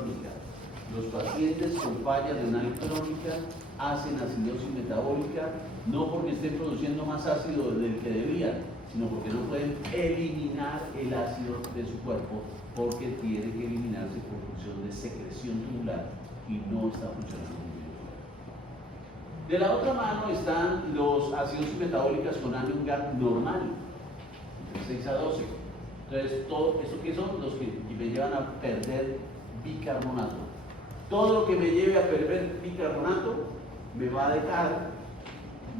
crónica. Los pacientes con falla renal crónica hacen acidosis metabólica no porque estén produciendo más ácido del que debían, sino porque no pueden eliminar el ácido de su cuerpo porque tiene que eliminarse por función de secreción tubular y no está funcionando muy bien. De la otra mano están los acidosis metabólicas con anion GAP normal, entre 6 a 12. Entonces, todo eso que son los que me llevan a perder bicarbonato. Todo lo que me lleve a perder bicarbonato me va a dejar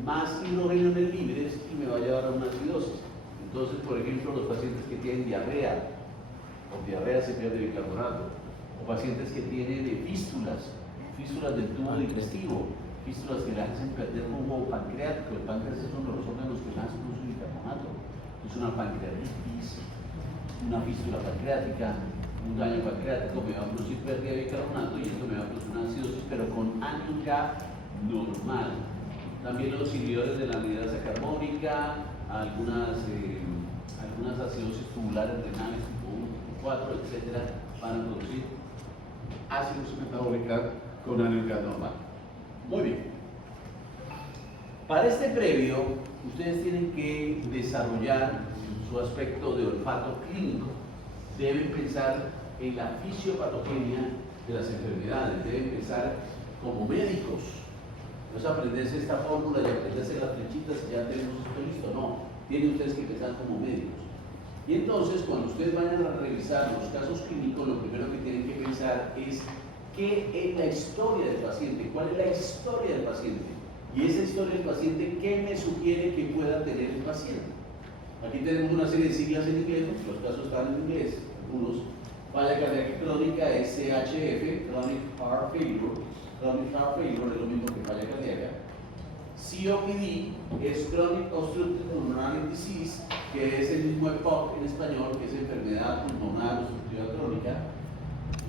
más hidrógeno en el libres y me va a llevar a una acidosis. Entonces, por ejemplo, los pacientes que tienen diarrea, por diarrea se pierde bicarbonato, o pacientes que tienen fístulas del tubo digestivo, fístulas que le hacen perder jugo pancreático. El páncreas es uno de los órganos que más produce bicarbonato. Es una pancreatitis, una fístula pancreática, un daño pancreático me va a producir pérdida de bicarbonato y esto me va a producir una acidosis, pero con anion GAP normal. También los inhibidores de la anhidrasa carbónica, algunas acidosis tubulares renales tipo 1, tipo 4, etcétera, van a producir acidosis metabólica con anion GAP normal. Muy bien. Para este previo, ustedes tienen que desarrollar su aspecto de olfato clínico. Deben pensar en la fisiopatogenia de las enfermedades, deben pensar como médicos. No es aprenderse esta fórmula y aprenderse las flechitas y ya tenemos esto listo, no. Tienen ustedes que pensar como médicos. Y entonces, cuando ustedes vayan a revisar los casos clínicos, lo primero que tienen que pensar es qué es la historia del paciente, cuál es la historia del paciente. Y esa historia del paciente, ¿qué me sugiere que pueda tener el paciente? Aquí tenemos una serie de siglas en inglés, los casos están en inglés, algunos. Falla cardíaca crónica es CHF, Chronic Heart Failure. Chronic Heart Failure es lo mismo que falla cardíaca. COPD es Chronic Obstructive Pulmonary Disease, que es el mismo EPOC en español, que es enfermedad pulmonar obstructiva crónica.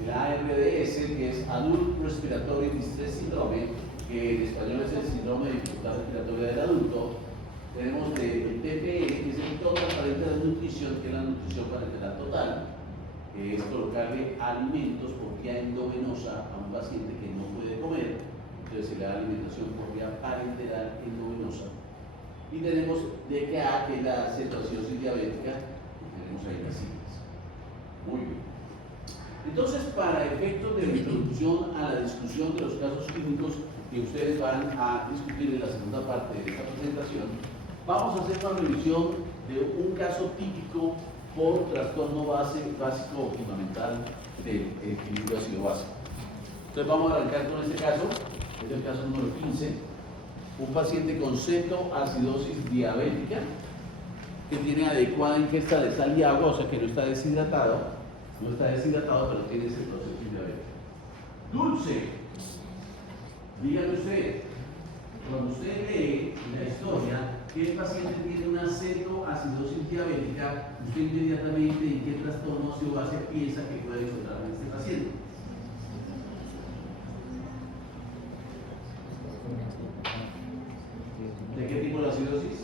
El ARDS, que es Adult Respiratory Distress Syndrome, que en español es el síndrome de dificultad respiratoria del adulto. Tenemos el TPE, que es el Total Parenteral Nutrition, que es la nutrición parenteral total, que es colocarle alimentos por vía endovenosa a un paciente que no puede comer, entonces se le da alimentación por vía parenteral endovenosa. Y tenemos DKA, que es la cetoacidosis diabética, tenemos ahí las siglas. Muy bien. Entonces, para efectos de introducción a la discusión de los casos clínicos que ustedes van a discutir en la segunda parte de esta presentación, vamos a hacer una revisión de un caso típico por trastorno básico o fundamental del equilibrio ácido básico. Entonces vamos a arrancar con este caso, es el caso número 15, un paciente con cetoacidosis diabética que tiene adecuada ingesta de sal y agua, o sea que no está deshidratado, pero tiene cetoacidosis diabética. Dulce. Dígame usted, cuando usted lee la historia que el paciente tiene una cetoacidosis diabética, usted inmediatamente en qué trastorno ácido base piensa que puede encontrar en este paciente. ¿De qué tipo de acidosis?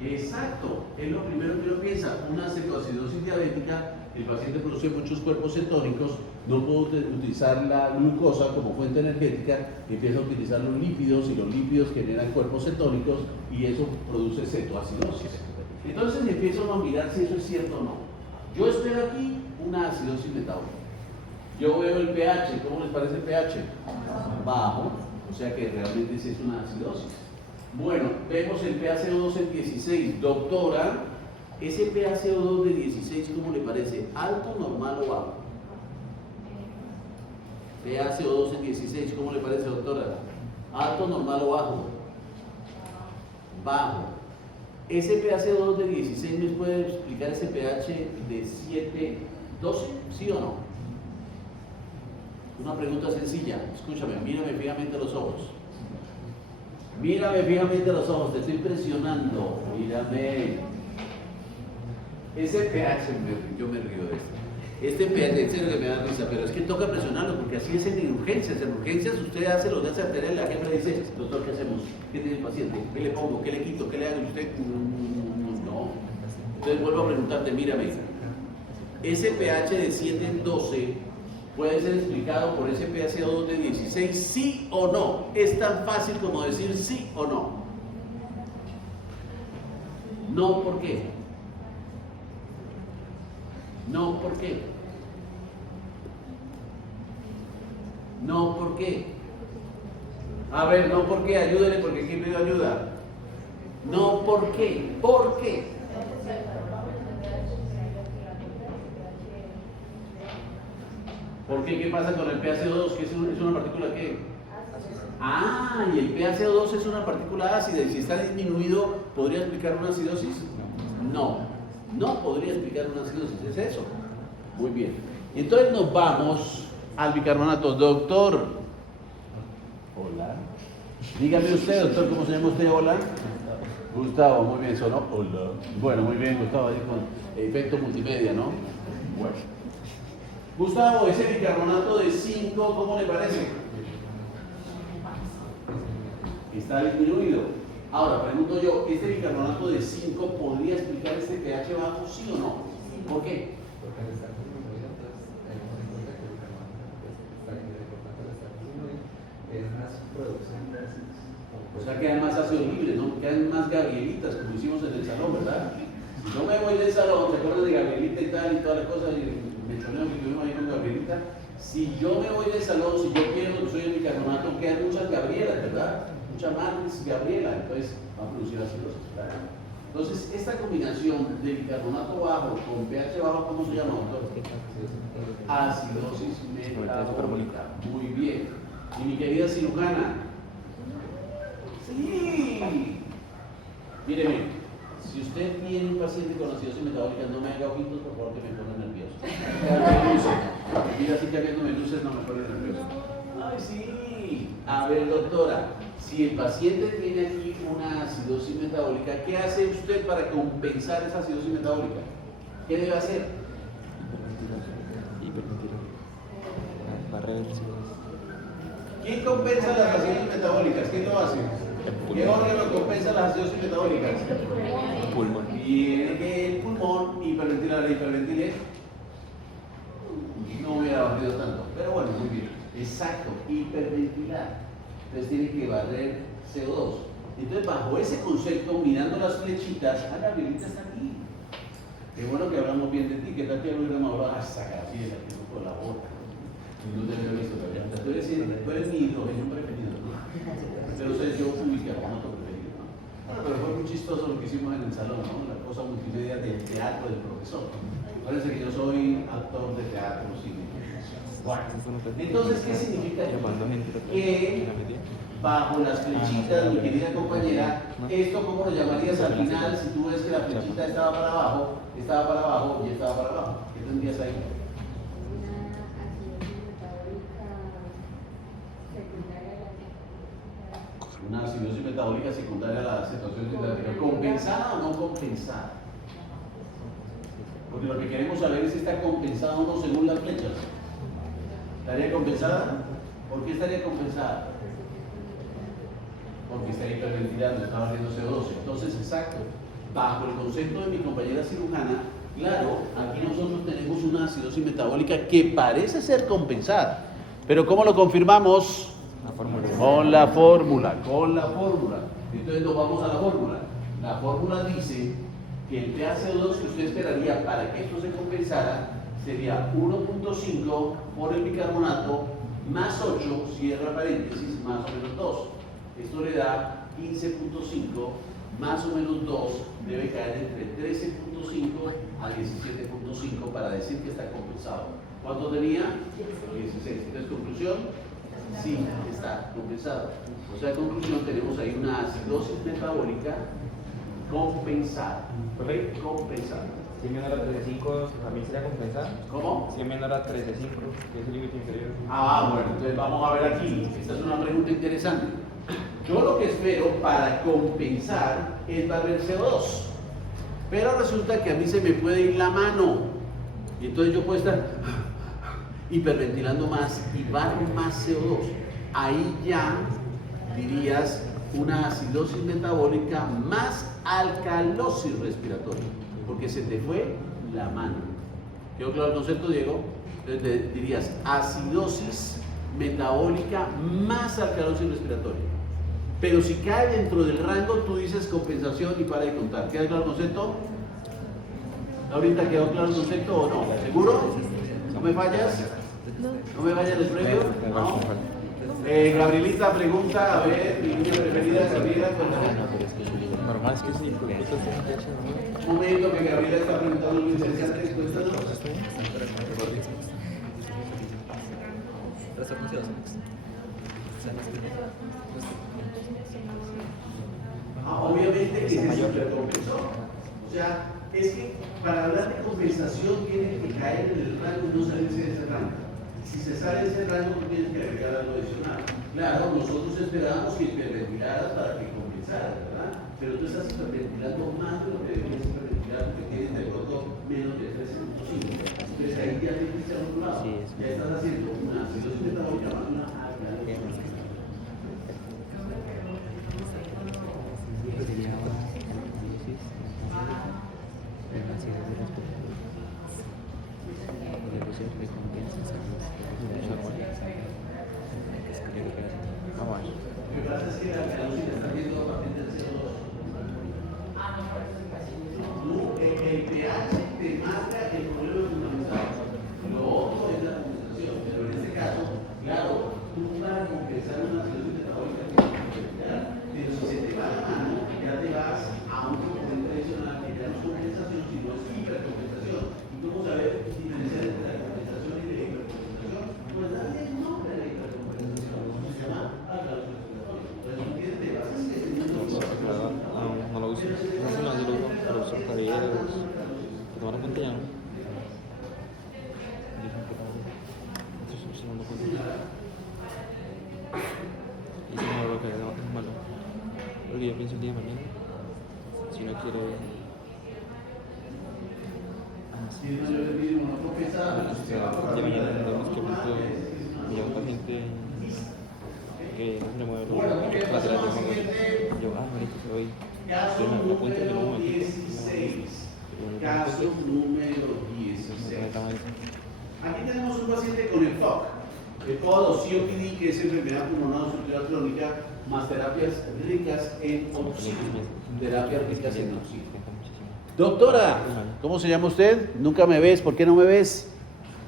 Exacto, es lo primero que uno piensa, una cetoacidosis diabética. El paciente produce muchos cuerpos cetónicos, no puede utilizar la glucosa como fuente energética, empieza a utilizar los lípidos y los lípidos generan cuerpos cetónicos y eso produce cetoacidosis. Entonces empiezo a mirar si eso es cierto o no. Yo espero aquí una acidosis metabólica. Yo veo el pH, ¿cómo les parece el pH? Bajo, o sea que realmente sí es una acidosis. Bueno, vemos el PaCO2 en 16. Doctora, ese PaCO2 de 16, ¿cómo le parece? ¿Alto, normal o bajo? PaCO2 en 16, ¿cómo le parece, doctora? ¿Alto, normal o bajo? Bajo. ¿Ese PaCO2 de 16 me puede explicar ese pH de 7, 12? ¿Sí o no? Una pregunta sencilla. Escúchame, mírame fijamente a los ojos. Mírame fijamente a los ojos, te estoy presionando. Mírame. Ese pH, yo me río de esto. Este pH, en serio que me da risa, pero es que toca presionarlo porque así es en urgencias. En urgencias usted hace los gases arteriales, la jefa dice, doctor, ¿qué hacemos? ¿Qué tiene el paciente? ¿Qué le pongo? ¿Qué le quito? ¿Qué le hago? Usted, no. Entonces vuelvo a preguntarte, mírame. Ese pH de 7 en 12, puede ser explicado por ese PaCO2 de 16, sí o no. Es tan fácil como decir sí o no. No, ¿por qué? No, ¿por qué? No, ¿por qué? A ver, no, ¿por qué? Ayúdenle porque aquí pido ayuda. No, ¿por qué? ¿Por qué? ¿Por qué? ¿Qué pasa con el PaCO2? ¿Que es una partícula qué? Ah, y el PaCO2 es una partícula ácida, y si está disminuido, ¿podría explicar una acidosis? No, no podría explicar una acidosis, es eso. Muy bien. Entonces nos vamos al bicarbonato. Doctor. Hola. Dígame usted, doctor, ¿cómo se llama usted? Hola. Gustavo, muy bien, sonó. Hola. Bueno, muy bien, Gustavo, ahí con efecto multimedia, ¿no? Bueno. Gustavo, ese bicarbonato de 5, ¿cómo le parece? Está disminuido. Ahora, pregunto yo, ¿este bicarbonato de 5 podría explicar este pH bajo, sí o no? ¿Por qué? Porque al estar disminuido, entonces tenemos en cuenta que el bicarbonato está es más producción de ácidos. O sea, quedan más ácidos libres, ¿no? Quedan más gabrielitas, como hicimos en el salón, ¿verdad? Si yo me voy del salón, ¿se acuerdan de Gabrielita y tal, y toda la cosa, y el mechoneo que tuvimos ahí con Gabrielita? Si yo me voy del salón, si yo quiero que soy el bicarbonato, quedan muchas Gabrielas, ¿verdad? Mucha Marlis, Gabriela, entonces va a producir acidosis, ¿verdad? Entonces, esta combinación de bicarbonato bajo con pH bajo, ¿cómo se llama, doctor? Acidosis metabólica. Muy bien. Y mi querida cirujana, sí. Míreme, si usted tiene un paciente con acidosis metabólica, no me haga ojitos, por favor, que me pone nervioso. Mira, así que viéndome luces no me pone nervioso. Ay, sí. A ver, doctora, si el paciente tiene aquí una acidosis metabólica, ¿qué hace usted para compensar esa acidosis metabólica? ¿Qué debe hacer? ¿Quién compensa las acidosis metabólicas? ¿Quién lo hace? ¿Qué órgano compensa las acidosis metabólicas? Pulmón. Viene que el pulmón hiperventilar e hiperventile. No hubiera barrido tanto, pero bueno, muy bien. Exacto, hiperventilar. Entonces tiene que barrer CO2. Entonces, bajo ese concepto, mirando las flechitas, la Gabrielita está aquí. Qué bueno que hablamos bien de ti. ¿Qué tal que hubiéramos hablado hasta Gabriela, que no colabora? No te había visto, Gabriela. Tú eres mi hidrógeno preferido, ¿no? Pero soy yo fui mi carbonato preferido, ¿no? Bueno, pero fue muy chistoso lo que hicimos en el salón, ¿no? La cosa multimedia del teatro del profesor. Parece que yo soy actor de teatro, cine. Bueno, entonces, ¿qué significa? Que bajo las flechitas, mi querida compañera, esto cómo lo llamarías al final si tú ves que la flechita estaba para abajo y estaba para abajo? ¿Qué tendrías ahí? Una acidosis metabólica secundaria a la cetosis sintática. ¿Compensada o no compensada? Porque lo que queremos saber es si está compensada o no según las flechas. ¿Estaría compensada? ¿Por qué estaría compensada? Porque está hiperventilando, está barriendo CO2. Entonces, exacto, bajo el concepto de mi compañera cirujana, claro, aquí nosotros tenemos una acidosis metabólica que parece ser compensada. Pero ¿cómo lo confirmamos? Con la fórmula. Entonces nos vamos a la fórmula. La fórmula dice que el PaCO2 que usted esperaría para que esto se compensara sería 1.5 por el bicarbonato más 8, cierra paréntesis, más o menos 2. Esto le da 15.5 más o menos 2, debe caer entre 13.5 a 17.5 para decir que está compensado. ¿Cuánto tenía? 16. Entonces, conclusión, sí, está compensado. O sea, conclusión, tenemos ahí una acidosis metabólica compensada. Compensada. Si es menor a 3.5 también sería compensada. ¿Cómo? Si es menor a 3.5, que es el límite inferior. Ah, bueno, entonces vamos a ver aquí. Esta es una pregunta interesante. Yo lo que espero para compensar es barrer CO2. Pero resulta que a mí se me puede ir la mano. Y entonces yo puedo estar hiperventilando más y barro más CO2. Ahí ya dirías una acidosis metabólica más alcalosis respiratoria, porque se te fue la mano. ¿Quedó claro el concepto, Diego? Entonces dirías acidosis metabólica más alcalosis respiratoria. Pero si cae dentro del rango, tú dices compensación y para de contar. ¿Queda claro el concepto? ¿Ahorita quedó claro el concepto o no? ¿Seguro? ¿No me fallas? ¿No me fallas el premio? ¿No? Gabrielita pregunta, a ver, mi niña preferida, Gabriela, cuéntame. Normal, es que sí, porque esto es un techo, Un momento que Gabriela está preguntando algo interesante, cuéntanos. Obviamente que se supercompensó. O sea, es que para hablar de compensación tiene que caer en el rango y no salirse de ese rango. Si se sale de ese rango, tú tienes que agregar algo adicional. Claro, nosotros esperábamos que hiperventilaras para que compensaras, ¿verdad? Pero tú estás hiperventilando más de lo que deberías hiperventilar porque tienes de pronto menos de 3.5. Entonces ahí ya tienes que ir a otro lado. Ya estás haciendo una acidosis metabólica más una alcalosis. Vamos a ver. Lo que pasa es que la alcalosis está viendo a partir del CO2. El pH te marca el problema fundamental. Lo otro es la compensación. Pero en este caso, claro, tú para compensar una acidosis metabólica tienes que compensar. Pero si se te va la mano, ya te vas a un componente adicional que ya no es compensación, sino es hipercompensación. ¿Y cómo saber diferenciar entre la compensación y la hipercompensación? Pues darle el nombre a la hipercompensación. Se llama alcalosis respiratoria. Entonces, tú tienes de base No lo uso. No sé, no lo uso, pero uso caballeros. ¿Tomar en cuenta ya no? Dicen que no. Estoy tomando cuenta. Y si no lo que es malo. Porque yo pienso el día de mañana. Si no quiero. Si no le piden una compensada, O sea, el día de mañana tendremos que pronto mirar a un paciente que no se le mueve los laterales de manga. Yo, marico, se voy. caso número 16. Caso número 16. Aquí tenemos un paciente con el TOC, el codo COPD, que es enfermedad pulmonar obstructiva crónica, más terapias ricas en oxígeno. Terapias ricas en oxígeno. Doctora, ¿cómo se llama usted? Nunca me ves, ¿por qué no me ves?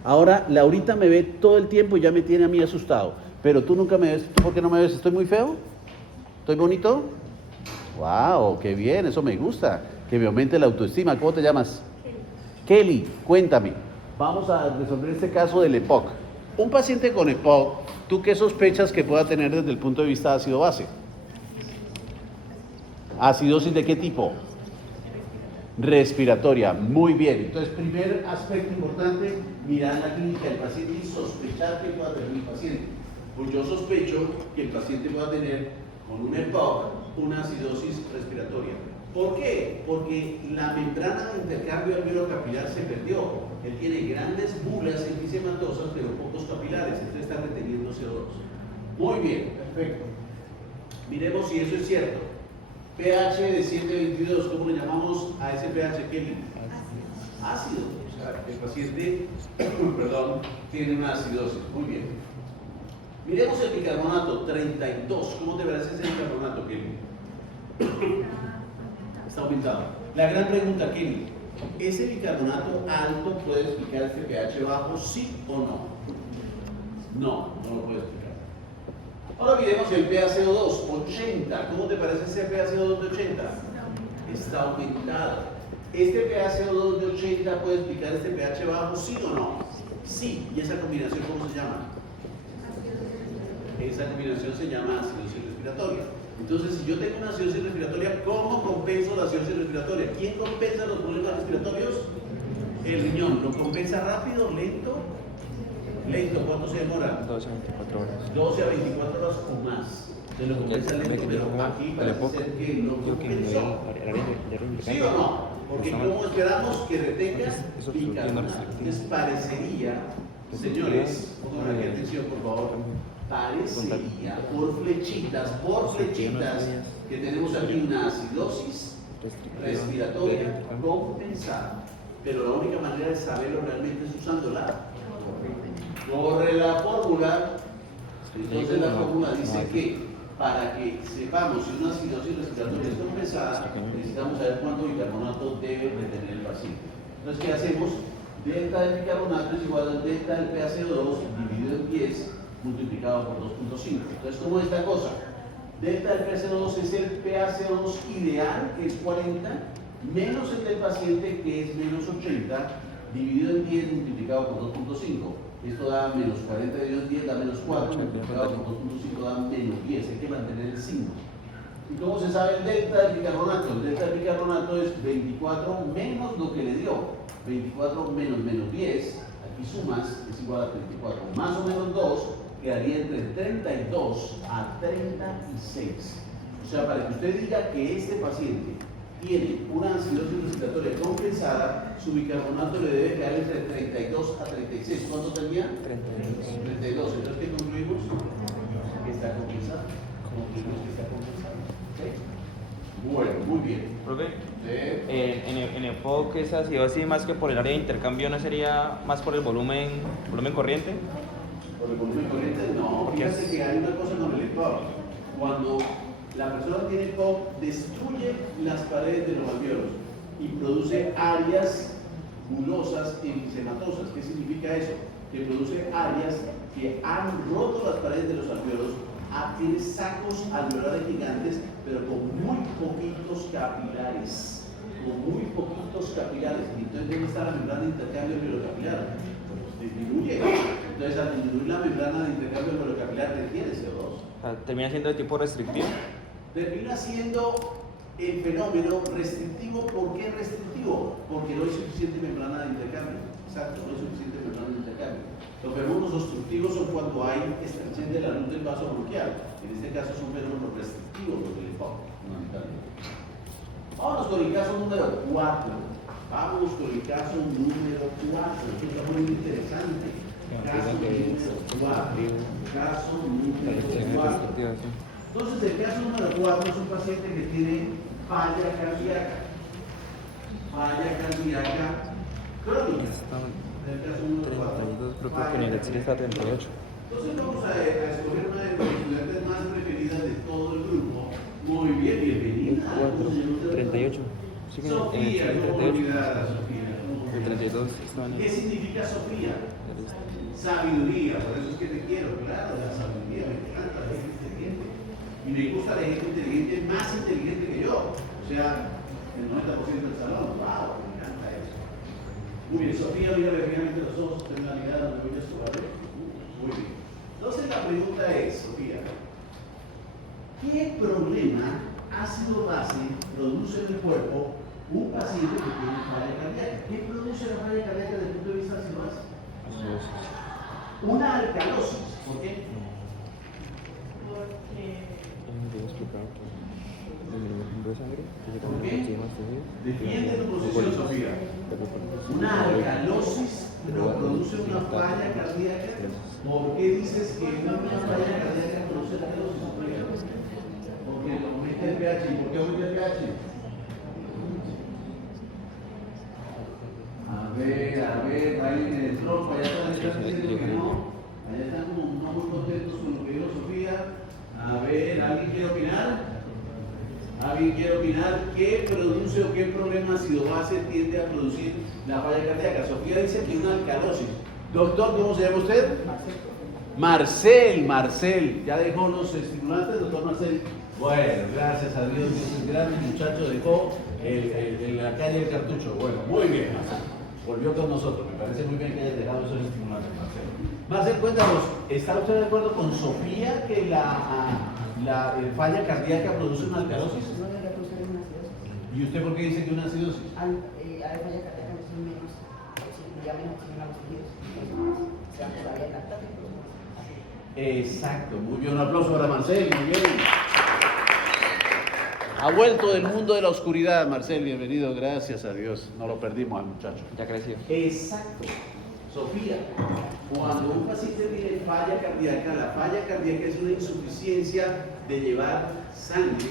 Ahora, Laurita me ve todo el tiempo y ya me tiene a mí asustado. Pero tú nunca me ves, ¿tú por qué no me ves? ¿Estoy muy feo? ¿Estoy bonito? ¡Wow! ¡Qué bien! Eso me gusta. Que me aumente la autoestima. ¿Cómo te llamas? Kelly, cuéntame. Vamos a resolver este caso del EPOC. Un paciente con EPOC, ¿tú qué sospechas que pueda tener desde el punto de vista de ácido base? ¿Acidosis de qué tipo? Respiratoria. Muy bien. Entonces, primer aspecto importante, mirar la clínica del paciente y sospechar que pueda tener el paciente. Pues yo sospecho que el paciente pueda tener con un EPOC una acidosis respiratoria. ¿Por qué? Porque la membrana de intercambio alveolo-capilar se perdió. Él tiene grandes bulas enfisematosas, pero pocos capilares, entonces está reteniendo CO2. Muy bien, perfecto. Miremos si eso es cierto. pH de 7.22, ¿cómo le llamamos a ese pH, Kelly? Ácido. O sea, el paciente, perdón, tiene una acidosis. Muy bien. Miremos el bicarbonato, 32. ¿Cómo te parece ese bicarbonato, Kelly? Está aumentado. La gran pregunta, Kelly, ¿ese bicarbonato alto puede explicar este pH bajo, sí o no? No, no lo puede explicar. Ahora miremos el PaCO2, 80. ¿Cómo te parece ese PaCO2 de 80? Está aumentado. ¿Este PaCO2 de 80 puede explicar este pH bajo, sí o no? Sí. ¿Y esa combinación cómo se llama? Esa combinación se llama acidosis respiratoria. Entonces, si yo tengo una acidosis respiratoria, ¿cómo compenso la acidosis respiratoria? ¿Quién compensa los problemas respiratorios? El riñón. ¿Lo compensa rápido, lento? Lento. ¿Cuánto se demora? 12 a 24 horas. 12 a 24 horas o más. Se lo compensa lento, pero aquí parece ser que no compensó. ¿Sí o no? Porque ¿cómo esperamos que retenga bicarbonato? Entonces parecería, señores, pongan aquí atención por favor, parecería por flechitas, que tenemos aquí una acidosis respiratoria compensada. pero la única manera de saberlo realmente es usándola. Corre la fórmula. Entonces la fórmula dice que para que sepamos si una acidosis respiratoria es compensada, necesitamos saber cuánto bicarbonato debe retener el paciente. Entonces, ¿qué hacemos? Delta del bicarbonato es igual al delta del PaCO2 dividido en 10 multiplicado por 2.5. Entonces, ¿cómo es esta cosa? Delta del PaCO2 es el PaCO2 ideal, que es 40, menos el del paciente, que es menos 80, dividido en 10 multiplicado por 2.5. Esto da menos 40 dividido en 10, da menos 4, multiplicado por 2.5 da menos 10. Hay que mantener el signo. ¿Y cómo se sabe el delta del bicarbonato? El delta del bicarbonato es 24 menos lo que le dio. 24 menos 10, aquí sumas, es igual a 34. Más o menos 2, quedaría entre 32 a 36. O sea, para que usted diga que este paciente tiene una acidosis respiratoria compensada, su bicarbonato le debe quedar entre 32 a 36. ¿Cuánto tenía? 32. Entonces, ¿qué concluimos? Que está compensado. Concluimos que está compensado. ¿Sí? Bueno, muy bien. Profe, en enfoque esa acidosis más que por el área de intercambio, ¿no sería más por el volumen corriente? Por el volumen corriente, no. Fíjate que hay una cosa con el EPOC. Cuando la persona tiene EPOC, destruye las paredes de los alvéolos y produce áreas bulosas enfisematosas. ¿Qué significa eso? Que produce áreas que han roto las paredes de los alvéolos, tiene sacos alveolares gigantes, pero con muy poquitos capilares. Y entonces, ¿dónde está la membrana de intercambio alveolo-capilar? Pues disminuye. Entonces, al disminuir la membrana de intercambio alveolo-capilar, retiene CO2. ¿Termina siendo de tipo restrictivo? Termina siendo el fenómeno restrictivo. ¿Por qué restrictivo? Porque no hay suficiente membrana de intercambio. Exacto, no hay suficiente membrana de intercambio. Los fenómenos obstructivos son cuando hay estrechez de la luz del vaso bronquial. En este caso son fenómenos restrictivos los del EPOC, fundamentalmente. Vámonos con el caso número 4. Esto está muy interesante. Caso número 4. Entonces, el caso número 4 es un paciente que tiene falla cardíaca. Crónica. El caso número 4. 32, creo que en el Excel está 38. Entonces vamos a escoger una de las estudiantes más preferidas de todo el grupo. Muy bien, bienvenida. 38. Sí, Sofía, ¿cómo olvidar a Sofía? El 32 está en ¿Qué significa Sofía? Sabiduría, por eso es que te quiero, claro, la sabiduría, me encanta la gente inteligente. Y me gusta la gente inteligente, más inteligente que yo. O sea, el 90% del salón. ¡Wow! Me encanta eso. Muy bien, Sofía, mira fijamente los ojos, ten una mirada muy bien, ¿vale? Muy bien. Entonces la pregunta es, Sofía, ¿qué problema ácido base produce en el cuerpo un paciente que tiene falla cardíaca? ¿Qué produce la falla cardíaca desde el punto de vista ácido base? Una alcalosis. ¿Por qué? ¿Por qué? Defiende tu posición, Sofía. Una alcalosis no produce una falla cardíaca. ¿Por qué dices que una falla cardíaca produce alcalosis? Porque aumenta el pH. ¿Y por qué aumenta el pH? A ver, alguien en el tronco, allá están diciendo que no. Allá están como no muy contentos con lo que dijo Sofía. A ver, ¿alguien quiere opinar? ¿Alguien quiere opinar qué produce o qué problema ácido base tiende a producir la falla cardíaca? Sofía dice que una alcalosis. Doctor, ¿cómo se llama usted? Marcel. ¿Ya dejó los estimulantes, doctor Marcel? Bueno, gracias a Dios, ese gran muchacho dejó en la calle del cartucho. Bueno, muy bien, Marcel. Volvió con nosotros. Me parece muy bien que hayas dejado esos estimulantes, Marcel. Marcel, cuéntanos, ¿está usted de acuerdo con Sofía que la falla cardíaca produce una alcalosis? No debería producir una acidosis. ¿Y usted por qué dice que una acidosis? Al falla cardíaca no son menos, ya menos oxígeno a los tejidos. Entonces, se va todavía lactate. Exacto, muy bien. Un aplauso para Marcel, muy bien. Ha vuelto del mundo de la oscuridad, Marcel, bienvenido, gracias a Dios. No lo perdimos al muchacho. Ya creció. Exacto. Sofía, cuando un paciente tiene falla cardíaca, la falla cardíaca es una insuficiencia de llevar sangre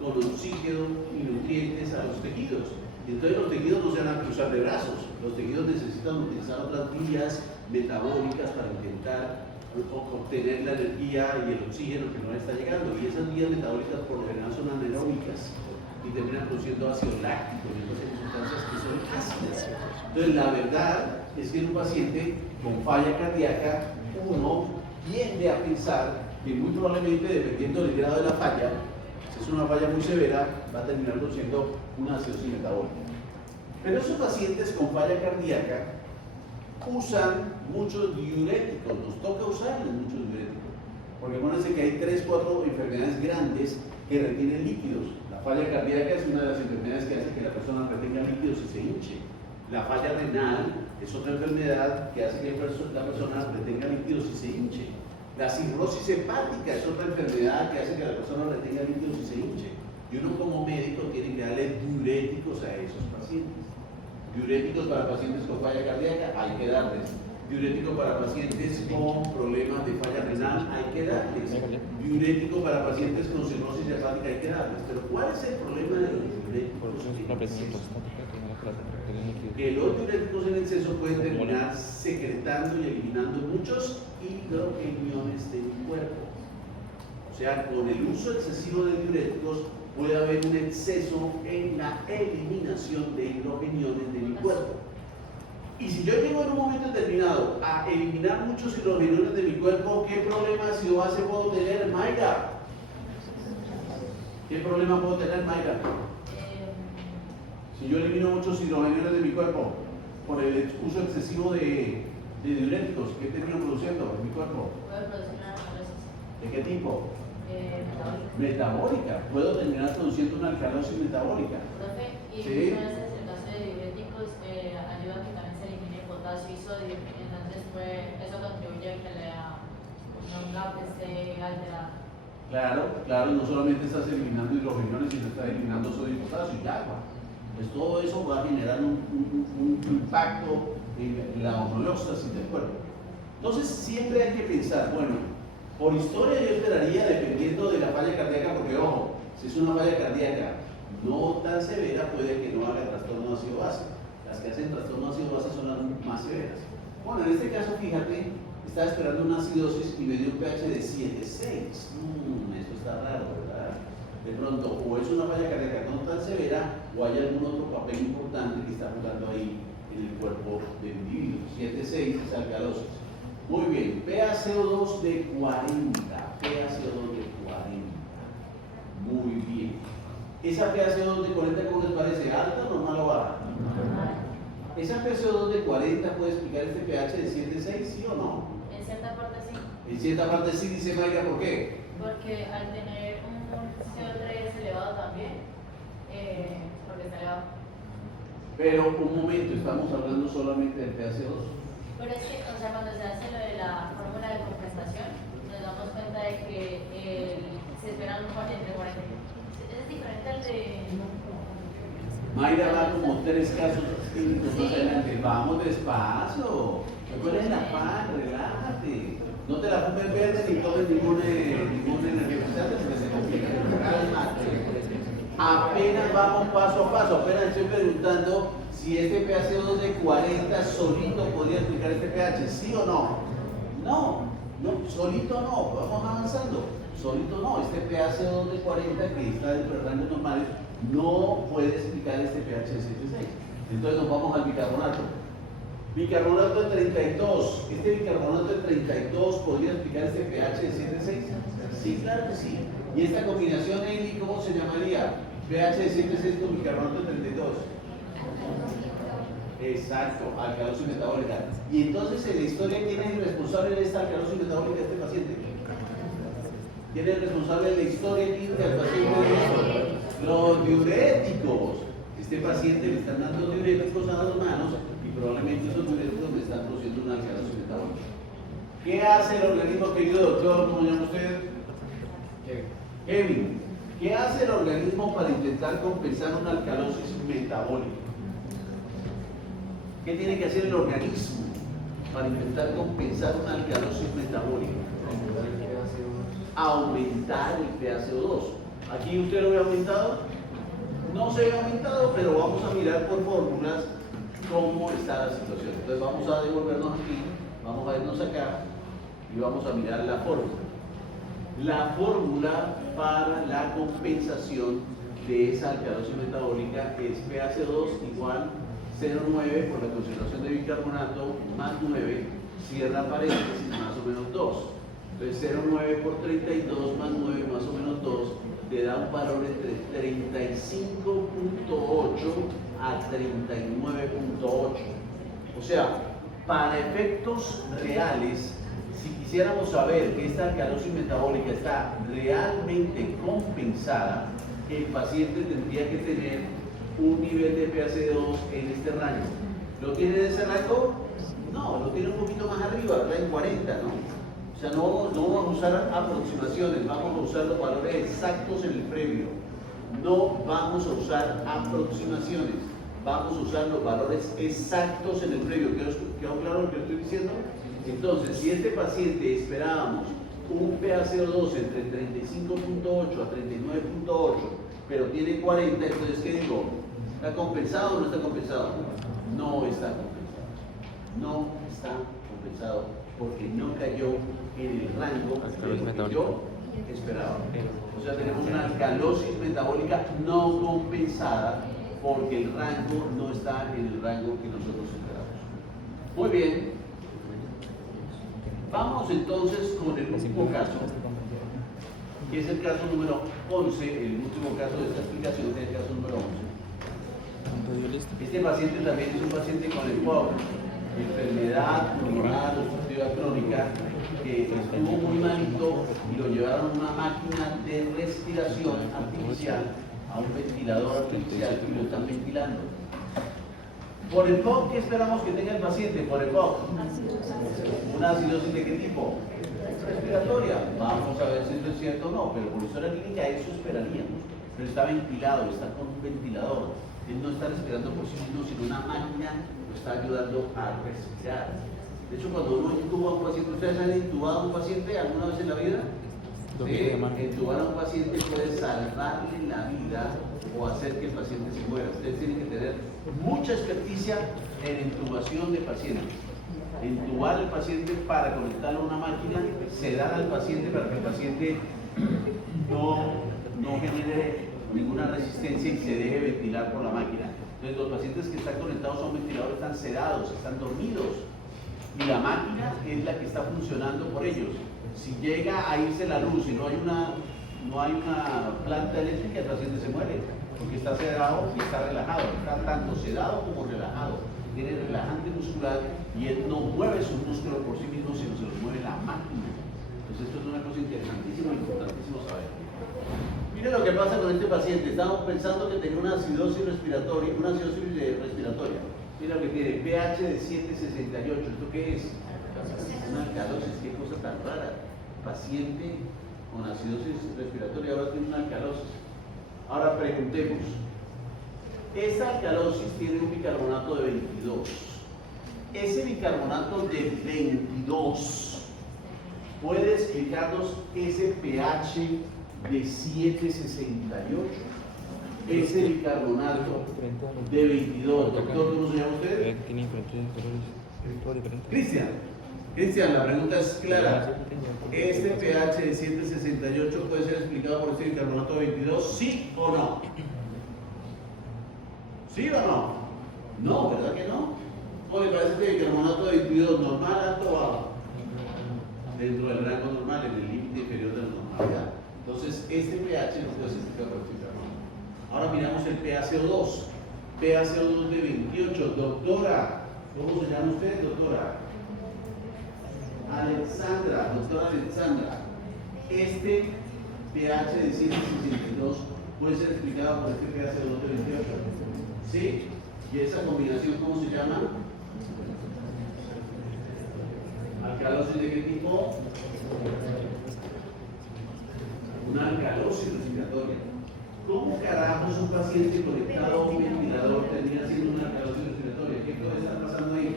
con oxígeno y nutrientes a los tejidos. Entonces los tejidos no se van a cruzar de brazos, los tejidos necesitan utilizar otras vías metabólicas para intentar obtener la energía y el oxígeno que no le está llegando, y esas vías metabólicas por lo general son anaeróbicas y terminan produciendo ácido láctico y otras sustancias que son ácidas. Entonces la verdad es que en un paciente con falla cardíaca uno tiende a pensar que muy probablemente, dependiendo del grado de la falla, si es una falla muy severa, va a terminar produciendo una acidosis metabólica. Pero esos pacientes con falla cardíaca usan muchos diuréticos, nos toca usarles muchos diuréticos, porque acuérdense que hay 3 o 4 enfermedades grandes que retienen líquidos. La falla cardíaca es una de las enfermedades que hace que la persona retenga líquidos y se hinche. La falla renal es otra enfermedad que hace que la persona retenga líquidos y se hinche. La cirrosis hepática es otra enfermedad que hace que la persona retenga líquidos y se hinche. Y uno como médico tiene que darle diuréticos a esos pacientes. Diuréticos para pacientes con falla cardíaca, hay que darles. Diurético para pacientes con problemas de falla renal, hay que darles. Diurético para pacientes con cirrosis hepática, hay que darles. Pero ¿cuál es el problema de los diuréticos? Que los diuréticos en exceso pueden terminar secretando y eliminando muchos hidrogeniones de mi cuerpo. O sea, con el uso excesivo de diuréticos puede haber un exceso en la eliminación de hidrogeniones de mi cuerpo. Y si yo llego en un momento determinado a eliminar muchos hidrogeniones de mi cuerpo, ¿qué problema de ácido base puedo tener, Mayra? ¿Qué problema puedo tener, Mayra? Si yo elimino muchos hidrogeniones de mi cuerpo por el uso excesivo de diuréticos, ¿qué termino produciendo en mi cuerpo? Puede producir una alcalosis. ¿De qué tipo? Metabólica. Metabólica. Puedo terminar produciendo una alcalosis metabólica. Profe, y Sí. muchas veces el caso de diuréticos ayuda a que también se elimine potasio y sodio, entonces eso contribuye a que un gap esté alterado. Claro, no solamente estás eliminando hidrogeniones, sino estás eliminando sodio y potasio y agua. Pues todo eso va a generar un impacto en la homeostasis del cuerpo. Entonces siempre hay que pensar, bueno, por historia yo esperaría, dependiendo de la falla cardíaca, porque ojo, si es una falla cardíaca no tan severa, puede que no haga trastorno ácido base. Las que hacen trastorno ácido base son las más severas. Bueno, en este caso, fíjate, estaba esperando una acidosis y me dio un pH de 7,6. Eso está raro, ¿verdad? De pronto, o es una falla cardíaca no tan severa, o hay algún otro papel importante que está jugando ahí en el cuerpo del individuo. 7,6 es alcalosis. Muy bien, PaCO2 de 40. PaCO2 de 40. Muy bien. ¿Esa PaCO2 de 40 cómo les parece? ¿Alta, normal o baja? ¿Esa PaCO2 de 40 puede explicar este pH de 7,6, sí o no? En cierta parte sí. En cierta parte sí, dice Mayra, ¿por qué? Porque al tener un CO3 elevado también, porque está elevado. Pero un momento, estamos hablando solamente del PaCO2. Pero es que, o sea, cuando se hace lo de la fórmula de compensación, nos damos cuenta de que se esperan entre 40. Es diferente al de... Mayra va como 3 casos clínicos más adelante. Vamos despacio. Recuerda la paz, relájate. No te la fumes verde ni tomes ningún energizante porque se complica. Cálmate. Apenas vamos paso a paso. Apenas estoy preguntando si este PaCO2 de 40 solito podría explicar este pH, ¿sí o no? No, solito no, vamos avanzando. Solito no, este PaCO2 de 40 que está dentro de rangos normales no puede explicar este pH de 7,6. Entonces nos vamos al bicarbonato. Bicarbonato de 32. ¿Este bicarbonato de 32 podría explicar este pH de 7,6? Sí, claro que sí. ¿Y esta combinación, Eli, cómo se llamaría? pH de 7,6 con bicarbonato de 32. Exacto, alcalosis metabólica. Y entonces en la historia, ¿quién es el responsable de esta alcalosis metabólica de este paciente? ¿Quién es el responsable de la historia clínica del paciente de esto? Los diuréticos. Este paciente le están dando diuréticos a las manos y probablemente esos diuréticos le están produciendo una alcalosis metabólica. ¿Qué hace el organismo, querido doctor? ¿Cómo llama usted? Kevin. ¿Qué hace el organismo para intentar compensar una alcalosis metabólica? ¿Qué tiene que hacer el organismo para intentar compensar una alcalosis metabólica? Aumentar el PaCO2. ¿Aquí usted lo ve aumentado? no se ve aumentado, pero vamos a mirar por fórmulas cómo está la situación. Entonces vamos a devolvernos aquí, vamos a irnos acá y vamos a mirar la fórmula. La fórmula para la compensación de esa alcalosis metabólica es PaC2 igual 0,9 por la concentración de bicarbonato más 9, cierra paréntesis, más o menos 2. Entonces 0,9 por 32 más 9 más o menos 2 te da un valor entre 35.8 a 39.8. O sea, para efectos reales, si quisiéramos saber que esta alcalosis metabólica está realmente compensada, el paciente tendría que tener un nivel de PaC2 en este rango. ¿Lo tiene en ese rango? No, lo tiene un poquito más arriba, ¿verdad? En 40, ¿no? O sea, no vamos a usar aproximaciones, vamos a usar los valores exactos en el previo. No vamos a usar aproximaciones, vamos a usar los valores exactos en el previo. ¿Quedó claro lo que estoy diciendo? Entonces, si este paciente esperábamos un PaCO2 entre 35.8 a 39.8, pero tiene 40, entonces, ¿qué digo? ¿Está compensado o no está compensado? No está compensado. No está compensado porque no cayó en el rango de lo que yo esperaba. O sea, tenemos una alcalosis metabólica no compensada porque el rango no está en el rango que nosotros esperamos. Muy bien. Vamos entonces con el último caso, que es el caso número 11, el último caso de esta explicación es el caso número 11. Este paciente también es un paciente con EPOC, enfermedad pulmonar obstructiva crónica, que estuvo muy malito y lo llevaron a una máquina de respiración artificial, a un ventilador artificial y lo están ventilando. Por EPOC, ¿qué esperamos que tenga el paciente? Por EPOC, una acidosis de qué tipo? Respiratoria. Vamos a ver si esto es cierto o no, pero por historia clínica eso esperaríamos. Pero está ventilado, está con un ventilador. Él no está respirando por sí mismo, sino una máquina lo está ayudando a respirar. De hecho, cuando uno intuba a un paciente, ¿ustedes han intubado a un paciente alguna vez en la vida? Sí, intubar a un paciente puede salvarle la vida o hacer que el paciente se muera. Ustedes tienen que tener mucha experticia en intubación de pacientes. Intubar al paciente para conectarlo a una máquina, sedar al paciente para que el paciente no genere ninguna resistencia y se deje ventilar por la máquina. Entonces los pacientes que están conectados a un ventilador están sedados, están dormidos y la máquina es la que está funcionando por ellos. Si llega a irse la luz y no hay una planta eléctrica, el paciente se muere porque está sedado y está relajado, está tanto sedado como relajado, tiene relajante muscular y él no mueve sus músculos por sí mismo, sino se los mueve la máquina. Entonces esto es una cosa interesantísima e importantísimo saber. Miren lo que pasa con este paciente. Estamos pensando que tenía una acidosis respiratoria, Mira lo que tiene, pH de 7,68. ¿Esto qué es? Una alcalosis. Qué cosa tan rara. Paciente con acidosis respiratoria ahora tiene una alcalosis. Ahora preguntemos. Esta alcalosis tiene un bicarbonato de 22. Ese bicarbonato de 22 puede explicarnos ese pH de 7,68. Ese bicarbonato de 22. Doctor, ¿cómo se llama usted? Cristian, la pregunta es clara. ¿Este pH de 7,68 puede ser explicado por este bicarbonato de 22? ¿Sí o no? ¿Sí o no? No, ¿verdad que no? ¿O le parece este bicarbonato de 22 normal, alto o bajo? Dentro del rango normal, en el límite inferior de la normalidad. Entonces, este pH no puede ser explicado por este bicarbonato. Ahora miramos el PaCO2. PaCO2 de 28. Doctora, ¿cómo se llama usted, doctora? Doctora Alexandra. Este pH de 7,62 puede ser explicado por este PaCO2 de 28. ¿Sí? ¿Y esa combinación cómo se llama? ¿Alcalosis de qué tipo? Una alcalosis respiratoria. ¿Cómo carajos un paciente conectado a un ventilador termina siendo una alcalosis respiratoria? ¿Qué puede estar pasando ahí?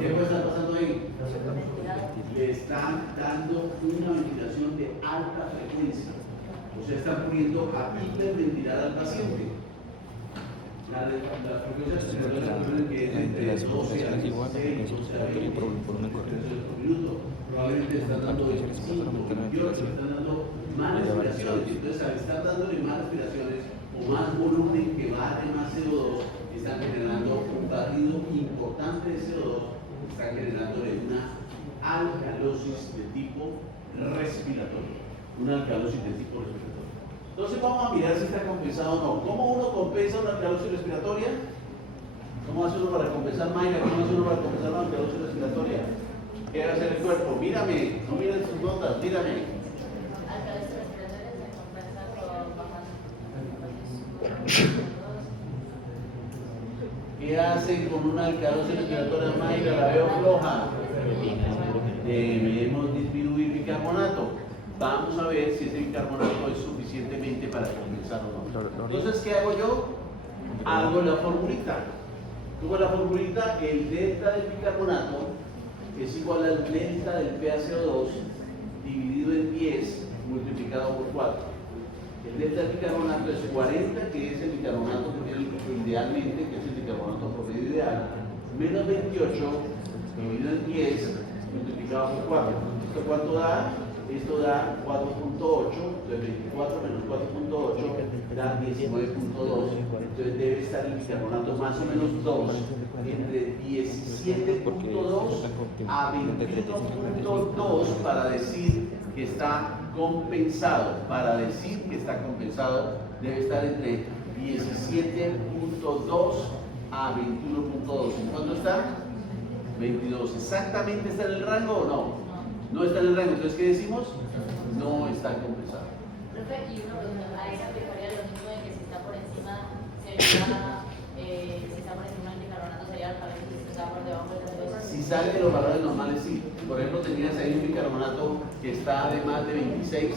¿Qué puede estar pasando ahí? Le están dando una ventilación de alta frecuencia. O sea, están poniendo a hiperventilar al paciente. La frecuencia respiratoria que es entre 12 a 16, 12 a 20 por minuto. Probablemente están dando 25, 28, están dando más respiraciones. Entonces, al estar dándole más respiraciones o más volumen que barre más CO2, están generando un barrido importante de CO2, están generándole una alcalosis de tipo respiratorio. Una alcalosis de tipo respiratorio. Entonces vamos a mirar si está compensado o no. ¿Cómo uno compensa una alcalosis respiratoria? ¿Cómo hace uno para compensar Mayra? ¿Cómo hace uno para compensar una alcalosis respiratoria? ¿Qué va a hacer el cuerpo? Mírame, no miren sus notas, mírame. Alcalosis respiratoria se compensa con bajando. ¿Qué hace con una alcalosis respiratoria Mayra? La veo floja. Debemos disminuir bicarbonato. Vamos a ver si ese bicarbonato es suficientemente para compensar o no. Entonces, ¿qué hago yo? Hago la formulita. Luego la formulita, el delta del bicarbonato es igual al delta del PaCO2 dividido en 10 multiplicado por 4. El delta del bicarbonato es 40, que es el bicarbonato que tiene idealmente, que es el bicarbonato promedio ideal, menos 28 dividido en 10 multiplicado por 4. ¿Esto cuánto da? Esto da 4.8, entonces 24 menos 4.8 da 19.2, entonces debe estar el bicarbonato más o menos 2, entre 17.2 a 21.2 para decir que está compensado. Para decir que está compensado debe estar entre 17.2 a 21.2. ¿En cuánto está? 22. ¿Exactamente está en el rango o no? No está en el rango, entonces ¿qué decimos? No está compensado. Profe, y una pregunta, ¿a esa aplicaría lo mismo de que si está por encima sería, si está por encima del bicarbonato sería alcalino y si está por debajo del CO2? Si sale de los valores normales, sí. Por ejemplo, tenías ahí un bicarbonato que está de más de 26,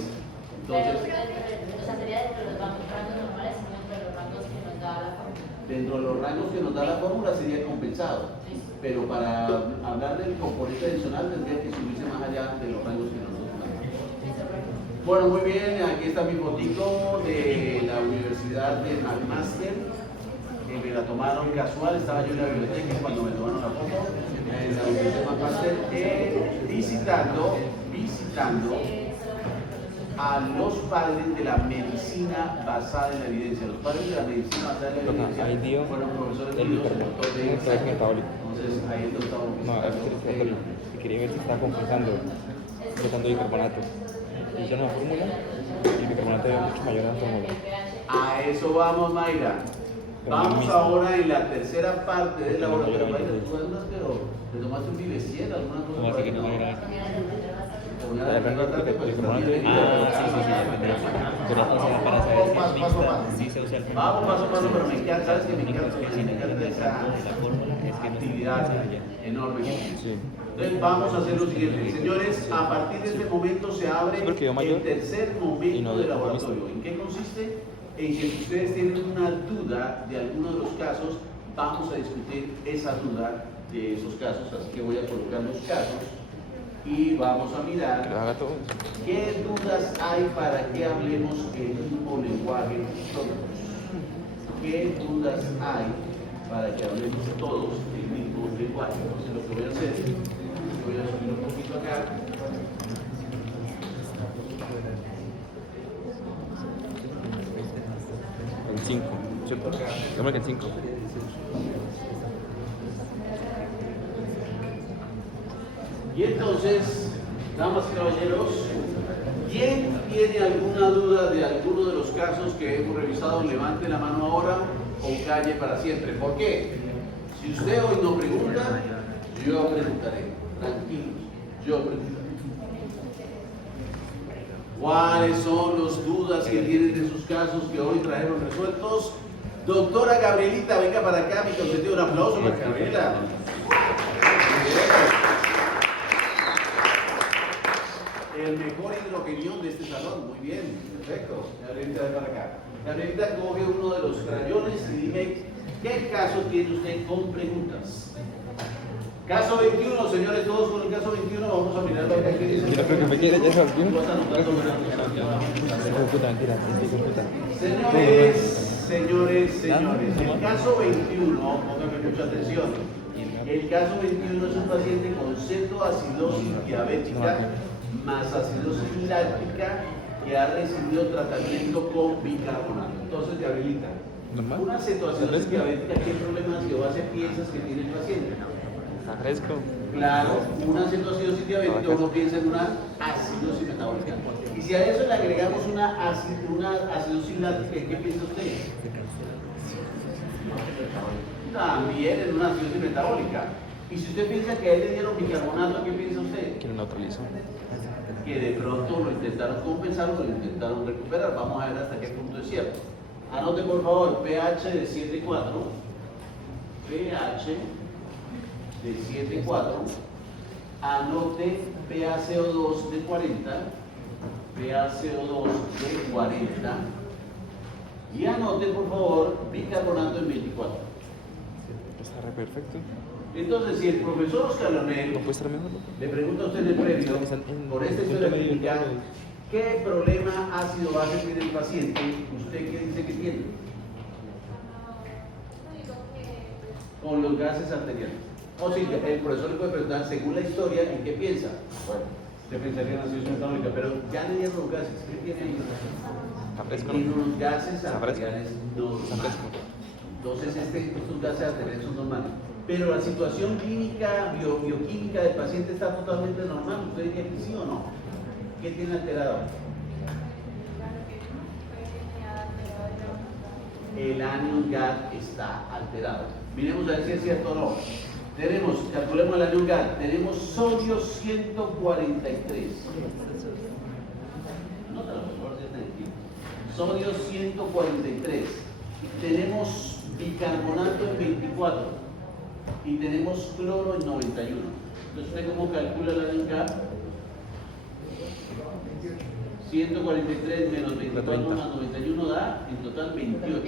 entonces... O sea, sería dentro de los rangos normales y no entre los rangos que nos da la fórmula. Dentro de los rangos que nos da la fórmula sería compensado. Pero para hablar del componente adicional tendría que subirse más allá de los rangos que nosotros manejamos. Bueno, muy bien, aquí está mi fotico de la Universidad de McMaster, que me la tomaron casual, estaba yo en la biblioteca cuando me tomaron la foto, en la Universidad de McMaster, visitando a los padres de la medicina basada en la evidencia. Los padres de la medicina basada en la evidencia fueron profesores míos, el doctor de entonces ahí es donde estamos No, es respiratorio. Si quería ver si estaba compensando, botando bicarbonato. Y hicieron la fórmula y el bicarbonato era mucho mayor a la fórmula. A eso vamos, Mayra. Vamos ahora en la tercera parte del laboratorio. Mayra, tú andas, pero te tomaste un Vive-100, alguna cosa. ¿Cómo así que no era? Como ya de tratate, pues bicarbonato. también. Pero para saber si es mixta, sí se usa el fórmula. Vamos paso a paso, pero me encanta, ¿sabes qué? Me encanta esa La fórmula es que no actividad se enorme. Sí. Entonces vamos a hacer lo siguiente, señores, a partir de este momento se abre el tercer momento del laboratorio. ¿En qué consiste? En que si ustedes tienen una duda de alguno de los casos, vamos a discutir esa duda de esos casos, así que voy a colocar los casos y vamos a mirar qué dudas hay para que hablemos el mismo lenguaje todos. ¿Qué dudas hay para que hablemos todos el mismo lenguaje? Entonces lo que voy a hacer es voy a subir un poquito acá. El 5, ¿cierto? ¿Cómo que el 5? Y entonces, damas y caballeros, ¿quién tiene alguna duda de alguno de los casos que hemos revisado? Levante la mano ahora o calle para siempre. ¿Por qué? Si usted hoy no pregunta, yo preguntaré. Tranquilos, yo preguntaré. ¿Cuáles son las dudas que tienen de sus casos que hoy trajeron resueltos? Doctora Gabrielita, venga para acá, mi consentido, un aplauso para Gabriela. El mejor hidrogenión de este salón, muy bien, perfecto. Gabrielita, ven para acá. Gabrielita, coge uno de los crayones y dime qué caso tiene usted con preguntas. Caso 21, señores, todos con el caso 21, vamos a mirar la que dice. Yo no creo que me quiera, ya se olvidó. Tú vas anotando. Hijo de puta, mentira, hijo de puta. Señores, el caso 21, pónganme mucha atención. El caso 21 es un paciente con cetoacidosis diabética más acidosis láctica que ha recibido tratamiento con bicarbonato. Entonces, Gabrielita, ¿normal? una cetoacidosis diabética, ¿qué problema de base piensas que tiene el paciente? Está fresco. Claro, una cetoacidosis diabética uno piensa en una acidosis metabólica. Y si a eso le agregamos una acidosis láctica, ¿qué piensa usted? También en una acidosis metabólica. Y si usted piensa que a él le dieron bicarbonato, ¿qué piensa usted? Que lo neutralizó. Que de pronto lo intentaron compensar o lo intentaron recuperar. Vamos a ver hasta qué punto es cierto. Anote por favor, pH de 7,4. pH de 7,4. Anote PaCO2 de 40. PaCO2 de 40. Y anote por favor bicarbonato en 24. Está re perfecto. Entonces, si el profesor Oscar ¿No Leonel puede estar mejor? le pregunta a usted en el previo, por esta historia clínica, ¿qué problema ácido base tiene el paciente? ¿Usted qué dice que tiene? Con los gases arteriales. O si el profesor le puede preguntar, según la historia, ¿en qué piensa? Bueno, usted pensaría en la acidosis metabólica, pero ya le dieron los gases. ¿Qué tiene ahí? Está fresco. Tiene unos gases Está fresco. arteriales Está normales. fresco. Entonces, estos gases arteriales son normales. Pero la situación clínica, bioquímica del paciente está totalmente normal. ¿Usted diría que sí o no? ¿Qué tiene alterado? El anion GAD está alterado. Miremos a ver si es cierto o no. Tenemos, calculemos el anion GAD, tenemos sodio 143. Nótalo, por favor, ya está aquí. Sodio 143. Tenemos bicarbonato en 24. Y tenemos cloro en 91. Entonces, ¿usted cómo calcula la anion GAD? 143 menos 24 más 91 da en total 28.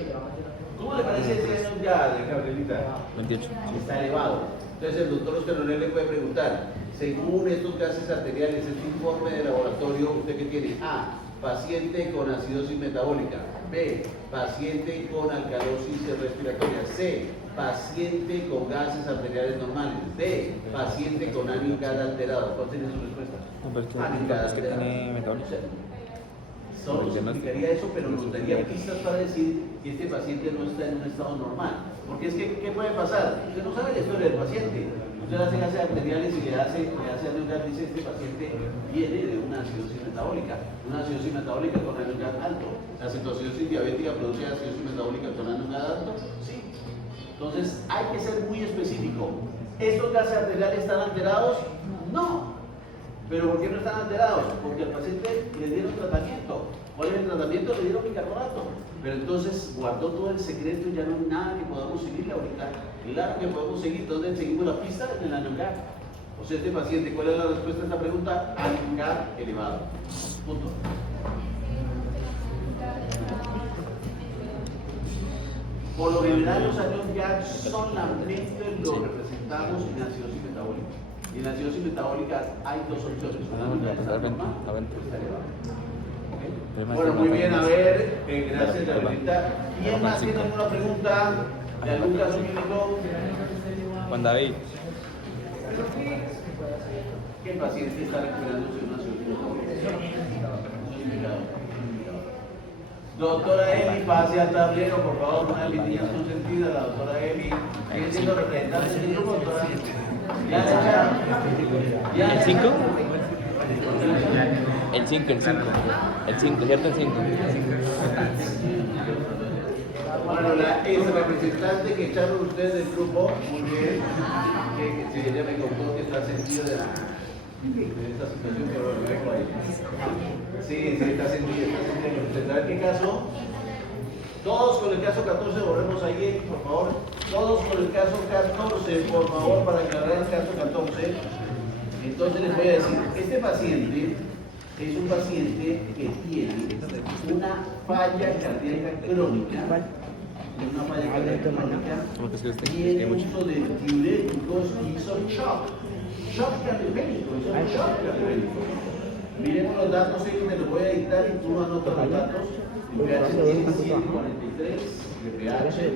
¿Cómo le parece ese anion GAD, Gabrielita? 28. Sí. Está elevado. Entonces el doctor Oscar Leonel le puede preguntar, según estos gases arteriales, este informe de laboratorio, ¿usted qué tiene? A, paciente con acidosis metabólica. B, paciente con alcalosis respiratoria. C, paciente con gases arteriales normales. D, paciente con anion GAD alterado. ¿Cuál sería su respuesta? No, pero es que, Anion GAD es que alterado. tiene metabólico. Solo explicaría eso, pero nos daría pistas para decir que este paciente no está en un estado normal. Porque es que, ¿qué puede pasar? Usted no sabe la historia del paciente. Usted hace gases arteriales y le hace anion GAD, dice este paciente viene de una acidosis metabólica. Una acidosis metabólica con anion GAD alto. ¿La cetoacidosis diabética produce acidosis metabólica con anion GAD alto? Sí. Entonces hay que ser muy específico. ¿Estos gases arteriales están alterados? No. ¿Pero por qué no están alterados? Porque al paciente le dieron tratamiento. ¿Cuál es el tratamiento? Le dieron bicarbonato. Pero entonces guardó todo el secreto y ya no hay nada que podamos seguirle ahorita. Claro que podemos seguir. ¿Dónde seguimos la pista? En el anion GAD. O sea, este paciente, ¿cuál es la respuesta a esta pregunta? Anion GAD elevado. Punto. Por lo general, los anion GAD solamente lo representamos en acidosis metabólica. Y en la acidosis metabólica hay dos opciones. Una está normal, está elevado. ¿Okay? Bueno, muy bien, a ver, gracias, Gabrielita. ¿Quién más tiene alguna pregunta de algún caso clínico? Juan David. ¿Qué paciente está recuperándose de una acidosis metabólica? Doctora Eli, pase al tablero, por favor, una línea consentida, la doctora Eli. ¿Quién siendo representante del grupo, doctora? ¿Ya le echaron? ¿El 5? El 5, el 5. El 5, ¿cierto? El 5. Bueno, la ex representante que echaron ustedes del grupo, muy bien, que si ella me contó que está sentido de esta situación, pero lo dejo ahí. Sí, está sentido. ¿En qué caso? Todos con el caso 14, volvemos ahí, por favor. Todos con el caso 14, por favor, para aclarar el caso 14. Entonces les voy a decir, este paciente es un paciente que tiene una falla cardíaca crónica de una falla cardíaca crónica Como que es que usted y el que mucho. uso de diuréticos hizo shock. Shock cardiogénico, hizo un shock cardiogénico. Miremos los datos, sí, me los voy a dictar y tú anotas los datos. El pH tiene 143 de pH y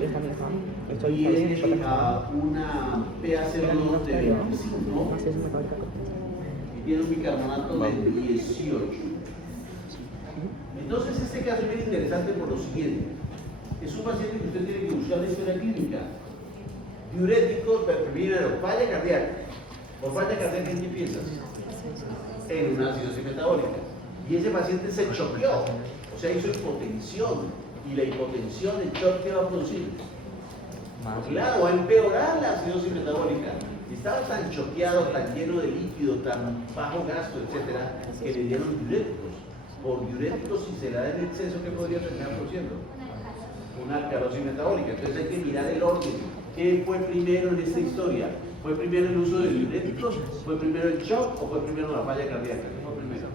una PaCO2 de 25 y tiene un bicarbonato de 18. Entonces este caso es bien interesante por lo siguiente. Es un paciente que usted tiene que buscar la historia clínica. Diuréticos, primero, falla cardíaca. Por falla cardíaca, ¿en qué piensas? En una acidosis metabólica. Y ese paciente se choqueó, o sea, hizo hipotensión. Y la hipotensión, el shock, ¿qué va a producir? Claro, va a empeorar la acidosis metabólica. Estaba tan choqueado, tan lleno de líquido, tan bajo gasto, etcétera, que le dieron diuréticos. Por diuréticos, si se le da en exceso, ¿qué podría terminar produciendo? Una alcalosis metabólica. Entonces hay que mirar el orden. ¿Qué fue primero en esta historia? ¿Fue primero el uso de diuréticos? ¿Fue primero el shock o fue primero la falla cardíaca? ¿Qué fue primero?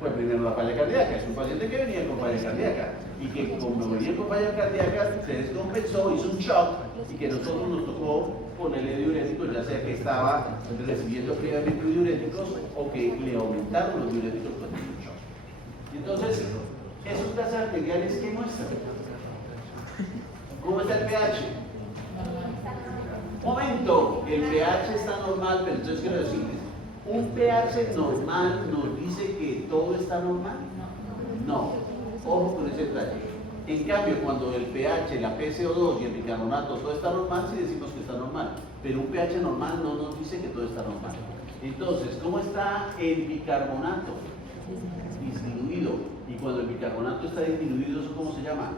Fue primero la falla cardíaca. Es un paciente que venía con falla cardíaca y que como venía con falla cardíaca se descompensó, hizo un shock y que nosotros nos tocó ponerle diuréticos, ya sea que estaba recibiendo previamente diuréticos o que le aumentaron los diuréticos con el shock. Y entonces, esos casos arteriales, ¿qué muestran? ¿Cómo está el pH? Momento, el pH está normal, pero entonces quiero decirles, ¿un pH normal nos dice que todo está normal? No, ojo con ese detalle. En cambio, cuando el pH, la PCO2 y el bicarbonato, todo está normal, sí decimos que está normal, pero un pH normal no nos dice que todo está normal. Entonces, ¿cómo está el bicarbonato? Disminuido. Y cuando el bicarbonato está disminuido, ¿eso cómo se llama?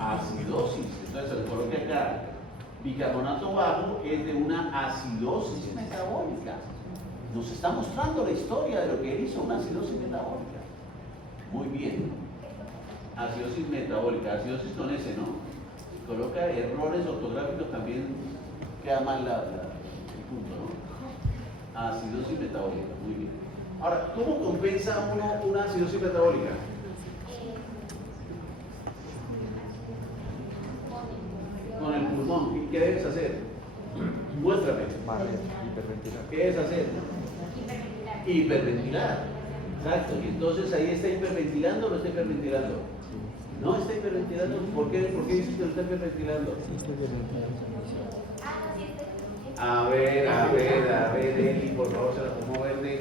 Acidosis. Entonces se le coloca acá. Bicarbonato bajo es de una acidosis metabólica. Nos está mostrando la historia de lo que él hizo, una acidosis metabólica. Muy bien. Acidosis metabólica, acidosis con S, ¿no? Si coloca errores ortográficos también queda mal el punto, ¿no? Acidosis metabólica, muy bien. Ahora, ¿cómo compensa uno una acidosis metabólica? Con el pulmón. ¿Qué debes hacer? Muéstrame. ¿Qué debes hacer? Hiperventilar. Exacto. Y entonces ahí está hiperventilando o no está hiperventilando. No está hiperventilando. ¿Por qué dices que no está hiperventilando? A ver, Eli, por favor, se la pongo verde.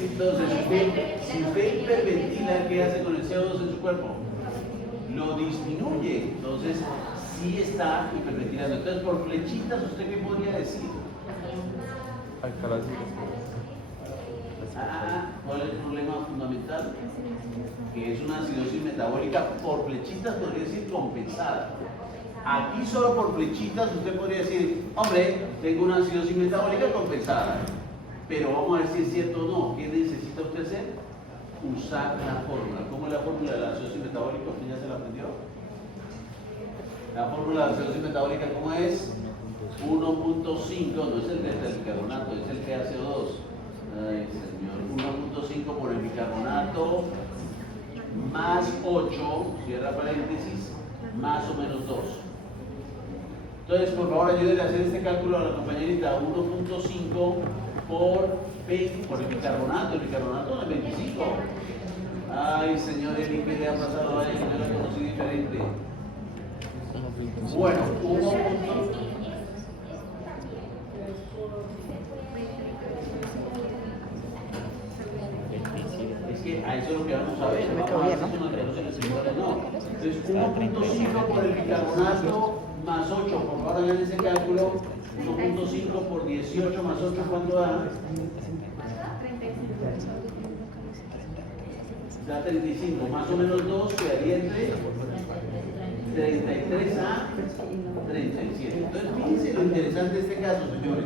Entonces, si usted hiperventila, ¿qué hace con el CO2 en su cuerpo? Lo disminuye. Entonces, sí está hiperventilando. Entonces, por flechitas, ¿usted qué podría decir? ¿Cuál es el problema fundamental? Que es una acidosis metabólica por flechitas, podría decir compensada. Aquí solo por flechitas usted podría decir, hombre, tengo una acidosis metabólica compensada. Pero vamos a ver si es cierto o no. ¿Qué necesita usted hacer? Usar la fórmula. ¿Cómo es la fórmula de la acidosis metabólica? ¿Usted ya se la aprendió? La fórmula de la acidosis metabólica, ¿cómo es? 1.5, no es el bicarbonato, es el PaCO2. Ay, señor. 1.5 por el bicarbonato más 8, cierra paréntesis, más o menos 2. Entonces, por favor, ayúdenle a hacer este cálculo a la compañerita. 1.5 por 20, por el bicarbonato no es 25. Ay, señor Eli, ¿qué le ha pasado a ella? Yo la conocí diferente. Bueno, 1. Es que a eso es lo que vamos a ver. Vamos a ver si eso no se les iguala, no. Entonces, 1.5 por el bicarbonato más 8. Por favor, hagan ese cálculo. 1.5 por 18 más 8, ¿cuánto da? Da 35. Más o menos 2 quedaría entre 33 a 37. Entonces, fíjense lo interesante de este caso, señores.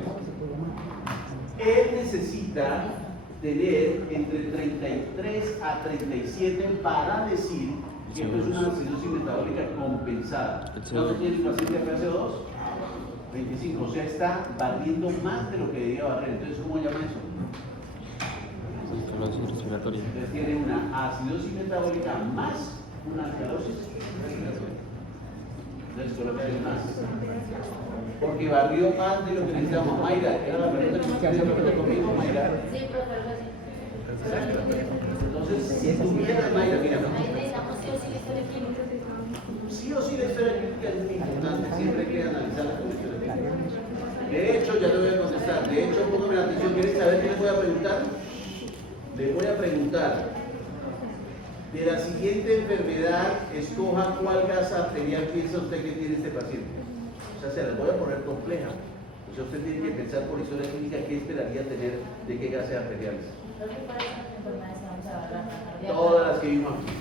Él necesita tener entre 33 a 37 para decir que esto es una acidosis metabólica compensada. ¿Cuánto tiene el paciente PaCO2? 25, o sea, está barriendo más de lo que debía barrer. Entonces, ¿cómo llama eso? Esclerosis respiratoria. Entonces tiene una acidosis metabólica más una alcalosis. Entonces colocarle más. Porque barrió más de lo que necesitamos. Mayra, era la pregunta que me preguntó conmigo, Mayra. Sí, profe, algo así. Entonces, si tuviera Mayra, mira, Ahí necesitamos sí o sí la historia clínica. sí o sí la historia clínica es muy importante, siempre hay que analizar la condición clínica. De hecho, ya te voy a contestar. De hecho, póngame la atención. ¿Quieres saber qué les voy a preguntar? Le voy a preguntar. De la siguiente enfermedad, escoja cuál gas arterial piensa usted que tiene este paciente. O sea, se las voy a poner compleja. O sea, usted tiene que pensar por historia clínica qué esperaría tener de qué gases arteriales. ¿Cuáles son las enfermedades que vamos a hablar? Todas las que vimos aquí.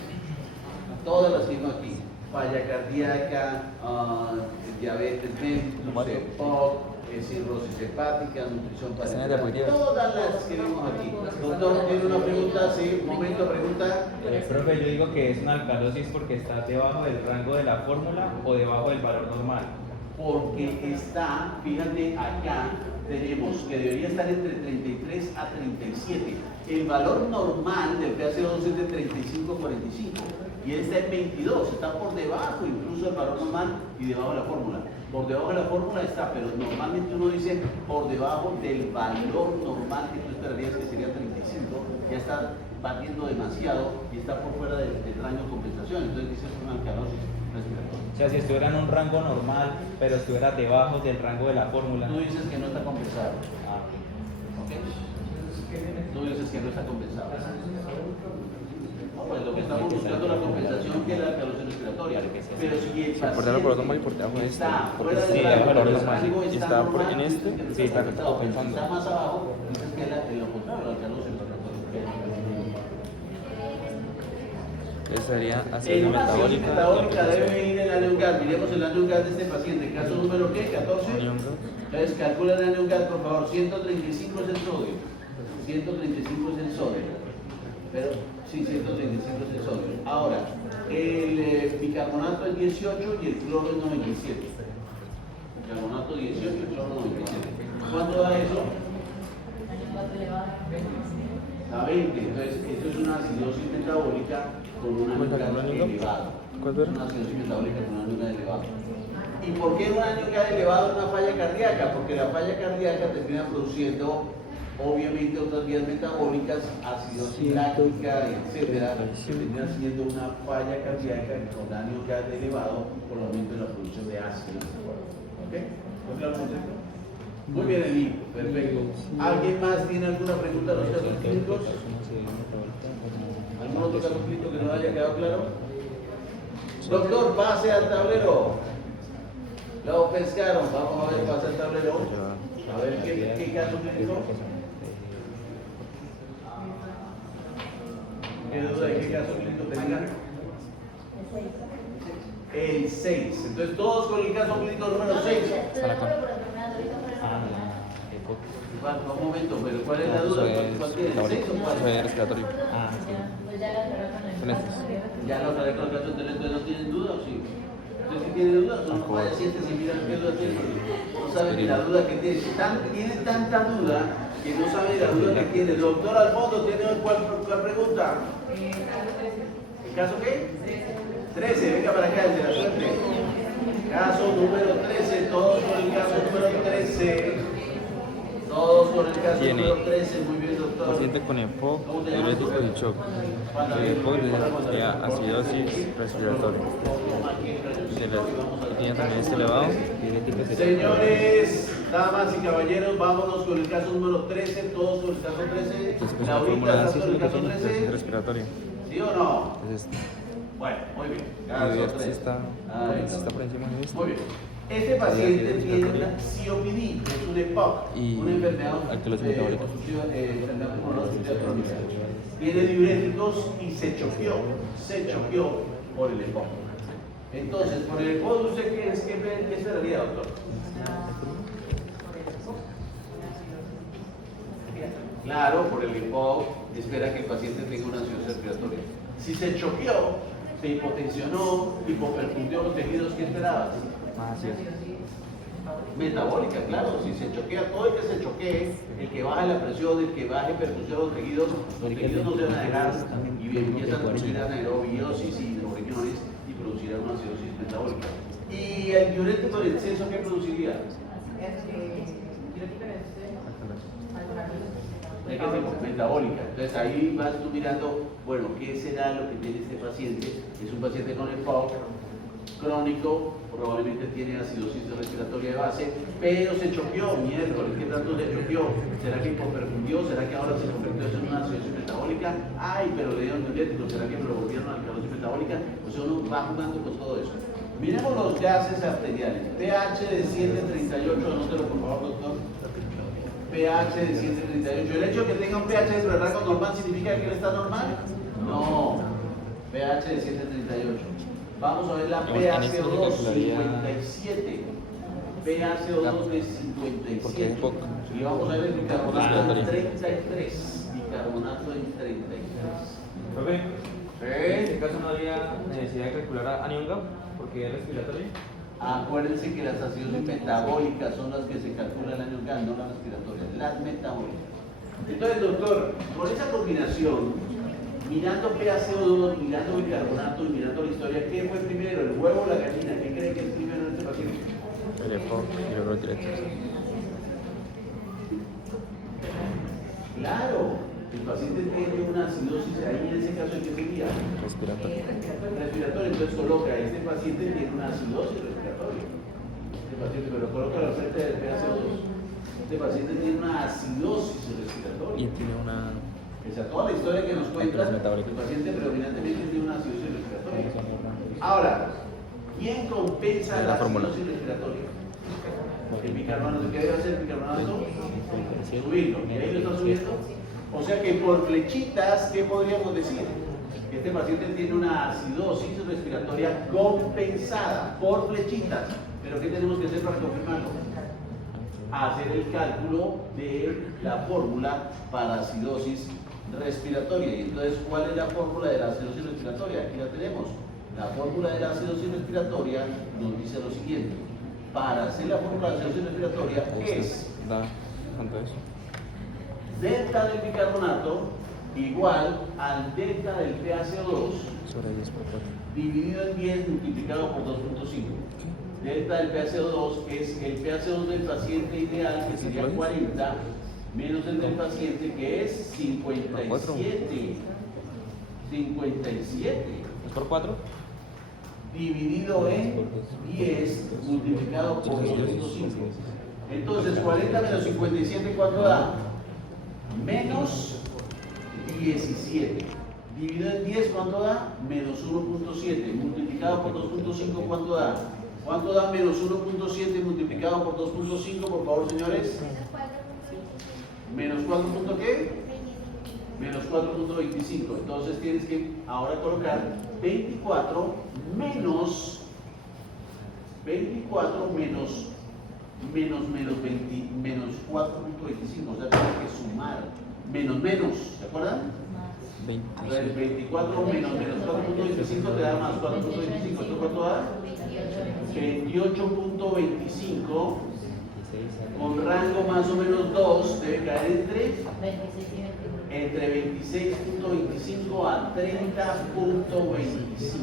Todas las que vimos aquí. Falla cardíaca, diabetes mellitus, EPOC, cirrosis hepática, nutrición parenteral, todas las que vimos aquí. Doctor, ¿tiene una pregunta? Sí, un momento, pregunta. Profe, yo digo que es una alcalosis porque está debajo del rango de la fórmula o debajo del valor normal. Porque está, fíjate, acá tenemos que debería estar entre 33 a 37. El valor normal del PaCO2 es de 35-45 y él está en 22, está por debajo incluso del valor normal y debajo de la fórmula. Por debajo de la fórmula está, pero normalmente uno dice por debajo del valor normal que tú esperarías que sería 35, ya está batiendo demasiado y está por fuera del rango de compensación, entonces dices una alcalosis respiratoria. O sea, si estuviera en un rango normal, pero estuviera debajo del rango de la fórmula. Tú dices que no está compensado. Ah, ¿Ok? Tú dices que no está compensado. No, pues lo que estamos buscando es la compensación que es la alcalosis respiratoria. Pero si el Por debajo del valor normal y por debajo de este. está Porque fuera si del debajo del valor rango, normal algo y está está normal, en este, dices que sí está compensado. Pero si compensando. está más abajo, dices que es lo contrario, la alcalosis respiratoria. Eso sería En acidez una acidosis metabólica. metabólica debe ir el aneumgas. Miremos el aneumgas de este paciente. Caso número ¿qué? 14. Entonces calcula el aneumgas, por favor. 135 es el sodio. 135 es el sodio. Pero sí, 135 es el sodio. Ahora, el bicarbonato es 18 y el cloro es 97. Bicarbonato 18 y el cloro 97. ¿Cuánto da eso? A 20. Entonces, esto es una acidosis metabólica con un aneumgas elevado. ¿Cuánto era? Una acidosis metabólica con un aneumgas elevado. ¿Y por qué un aneumgas elevado es una falla cardíaca? Porque la falla cardíaca termina produciendo, obviamente, otras vías metabólicas, acidosis láctica, etcétera, que termina siendo una falla cardíaca con aneumgas elevado por el aumento de la producción de ácido. ¿Ok? ¿No claro el concepto? Muy bien, Eli, perfecto. ¿Alguien más tiene alguna pregunta a los casos clínicos? ¿Algún otro caso clínico que no haya quedado claro? Doctor, pase al tablero. Lo pescaron. Vamos a ver, pase al tablero. A ver qué caso clínico. ¿Qué duda de qué caso clínico tengan? El 6. Entonces, todos con el caso clínico número 6. Un momento, pero ¿cuál es la duda? ¿Cuál tiene? ¿El 6 o cuál? Eso es respiratorio. ah, sí. Pues ya la aclaró con el Con estos. Ya lo aclaré con el caso anterior, entonces no tienen duda o sí. Entonces, si tiene duda, no vaya, siéntese y mira qué duda tiene. No sabe ni la duda que tiene. Tiene tanta duda que no sabe ni la duda que tiene. Doctor Alfonso, ¿tiene cuál pregunta? ¿El caso qué? 13, venga para acá, el de la suerte. Caso número 13, todos con el caso número 13. Todos con el caso Tiene número 13, muy bien, doctor. paciente con EPOC, diabético y shock. EPOC sería acidosis respiratoria. Tiene también este elevado. Señores, damas y caballeros, vámonos con el caso número 13, todos con el caso 13. Después la Laurita, fórmula de ¿estás con el ácido caso que tiene 13? respiratorio. ¿Sí o no? Es este. Bueno, muy bien. Y Caso ver 13. si está por encima de este. Muy bien. Este paciente tiene una COPD, es un EPOC, Y una enfermedad alcalosis metabólica. enfermedad pulmonar crónica. Tiene diuréticos y se choqueó por el EPOC. Entonces, por el EPOC, ¿usted qué esperaría, doctor? Claro, por el EPOC espera que el paciente tenga una acidosis respiratoria. Si se choqueó, se hipotensionó, hipoperfundió los tejidos, ¿qué esperabas? Ah, sí. Metabólica, claro, si se choquea, todo el que se choquee, el que baje la presión, el que baje percusión a los tejidos no se van a dejar y empiezan a producir anaerobiosis y los riñones y producirán una acidosis metabólica. ¿Y el diurético en exceso qué produciría? ¿De qué tipo? Metabólica. Entonces ahí vas tú mirando, bueno, ¿qué será lo que tiene este paciente? Es un paciente con EPOC crónico, probablemente tiene acidosis respiratoria de base, pero se choqueó, miércoles, ¿qué tanto se choqueó? ¿Será que hipoperfundió? ¿Será que ahora se convirtió en una acidosis metabólica? Ay, pero le dieron diuréticos, ¿será que me lo volvieron a alcalosis metabólica? O sea, uno va jugando con todo eso. Miremos los gases arteriales. pH de 738, anótelo por favor, doctor. pH de 738. ¿El hecho de que tenga un pH dentro del rango normal significa que él está normal? No. pH de 738. Vamos a ver la PaCO2 57. PaCO2 de 57. Y vamos a ver el bicarbonato en 33. Bicarbonato en 33. Profe, en este caso no habría necesidad de calcular a Nion Gap porque es respiratorio. Acuérdense que las acidosis metabólicas son las que se calculan el año GAN, no las respiratorias, las metabólicas. Entonces, doctor, con esa combinación, mirando PaCO2, mirando bicarbonato y mirando la historia, ¿qué fue primero, el huevo o la gallina? ¿Qué cree que es primero en este paciente? El EPOC y luego los directos. Claro, el paciente tiene una acidosis ahí, en ese caso, ¿qué sería? Respiratorio. Respiratorio, entonces coloca, este paciente tiene una acidosis respiratoria. Este paciente, pero coloca la frente del PaCO2. Este paciente tiene una acidosis respiratoria. Y tiene una. O sea, toda la historia que nos cuenta, el paciente predominantemente tiene una acidosis respiratoria. Ahora, ¿quién compensa la acidosis respiratoria? El bicarbonato. ¿Qué debe hacer el bicarbonato? Subirlo. ¿Y ahí lo está subiendo? O sea que por flechitas, ¿qué podríamos decir? Que este paciente tiene una acidosis respiratoria compensada por flechitas. ¿Pero qué tenemos que hacer para confirmarlo? Hacer el cálculo de la fórmula para acidosis respiratoria. Y entonces, ¿cuál es la fórmula de la acidosis respiratoria? Aquí la tenemos. La fórmula de la acidosis respiratoria nos dice lo siguiente. Para hacer la fórmula de acidosis respiratoria es ¿Cuánto es? delta del bicarbonato igual al delta del PaCO2 Sobre 10 por 4. dividido en 10 multiplicado por 2.5. Delta del PaCO2 es el PaCO2 del paciente ideal, que sería 40, menos el del paciente, que es 57. 57. ¿Es por 4? Dividido en 10 multiplicado por 2.5. Entonces, 40 menos 57, ¿cuánto da? Menos 17. Dividido en 10, ¿cuánto da? Menos 1.7. Multiplicado por 2.5, ¿cuánto da? ¿Cuánto da menos 1.7 multiplicado por 2.5, por favor, señores? ¿Menos 4. ¿Qué? Menos 4.25. Entonces tienes que ahora colocar 24 menos 24 menos 4.25. O sea, tienes que sumar. Menos, ¿se acuerdan? 26. 24 menos 4.25 te da más 4.25. ¿Esto cuánto da? 28.25 con rango más o menos 2 debe caer entre 26.25 a 30.25.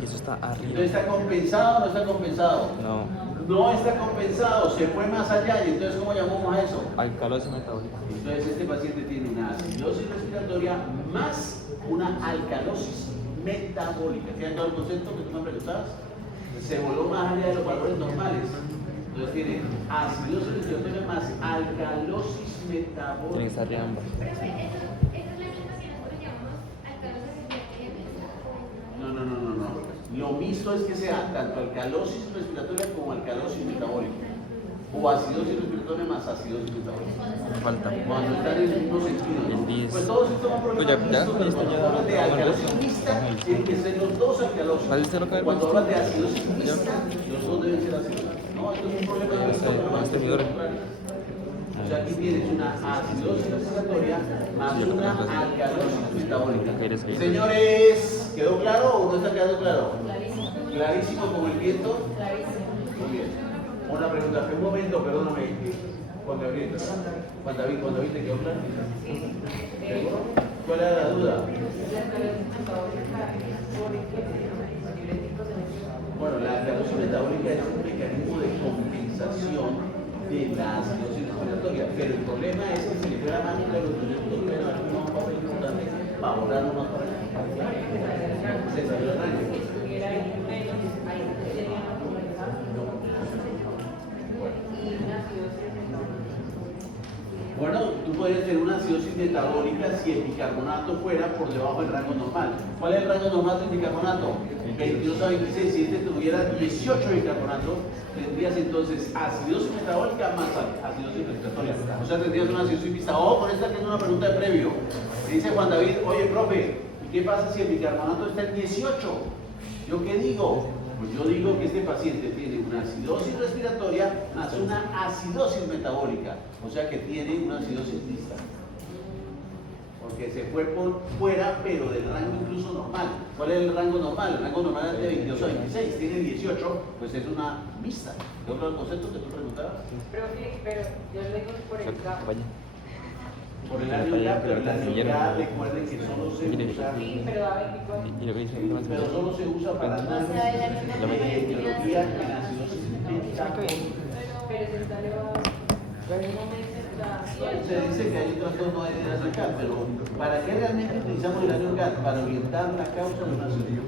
Y eso está arriba. Entonces, ¿está compensado o no está compensado? No. No está compensado, se fue más allá. ¿Y entonces cómo llamamos a eso? Alcalosis metabólica. Entonces este paciente tiene una acidosis respiratoria más una alcalosis metabólica. ¿Tiene todo el concepto que tú me preguntabas? Se voló más allá de los valores normales. Entonces tiene acidosis respiratoria más alcalosis metabólica. Tiene que estar arriba ambas. No. Lo mixto es que sea tanto alcalosis respiratoria como alcalosis metabólica. O acidosis respiratoria más acidosis metabólica. Falta. Cuando están en el mismo sentido, ¿no? El 10. Pues todos estos son Pues problemas ya, mixtos, pero listo, cuando ya. hablas de alcalosis mixta, tienen que ser los dos alcalosis. ¿Vale, usted lo que Cuando ve? hablas de acidosis mixta, los dos deben ser acidosis. No, esto es un problema de Este medidor. O sea, aquí tienes una acidosis respiratoria más Sí, yo una creo que sí. alcalosis metabólica. ¿Quieres que- Señores, ¿quedó claro o no está quedando claro? Clarísimo. Clarísimo como el viento. Clarísimo. Muy bien. Una pregunta, un momento, perdóname. Juan Gabriel, Juan David, ¿te quedó claro? ¿Seguro? ¿Cuál era la duda? Bueno, la alcalosis metabólica es un mecanismo de compensación de la acidosis respiratoria, pero el problema es que si le fuera más de los nutrientes pueden haber un papel importante para borrarlo más para acá. Se salió el rango. Bueno, tú podrías tener una acidosis metabólica si el bicarbonato fuera por debajo del rango normal. ¿Cuál es el rango normal del bicarbonato? 22 a 26. Si este tuviera 18 bicarbonato, tendrías entonces acidosis metabólica más acidosis respiratoria. O sea, tendrías una acidosis mixta. Ojo con esta que es una pregunta de previo. Me dice Juan David, oye, profe, ¿y qué pasa si el bicarbonato está en 18? ¿Yo qué digo? Pues yo digo que este paciente tiene una acidosis respiratoria más una acidosis metabólica, o sea que tiene una acidosis mixta. Porque se fue por fuera, pero del rango incluso normal. ¿Cuál es el rango normal? El rango normal es de 22 a 26, tiene 18, pues es una mixta. ¿De otro concepto que tú preguntabas? Pero yo le digo por el campo. Vaya. Por el año ya, pero el año ya, recuerden que solo se usa, Sí, pero da 24. Y lo que dice pero solo se usa para análisis de etiología en acidosis metabólica. Pero se está elevado. Pero en un momento está. Se dice que hay un trastorno de ideas acá, pero ¿para qué realmente utilizamos el año GAT? Para orientar la causa de una acidosis.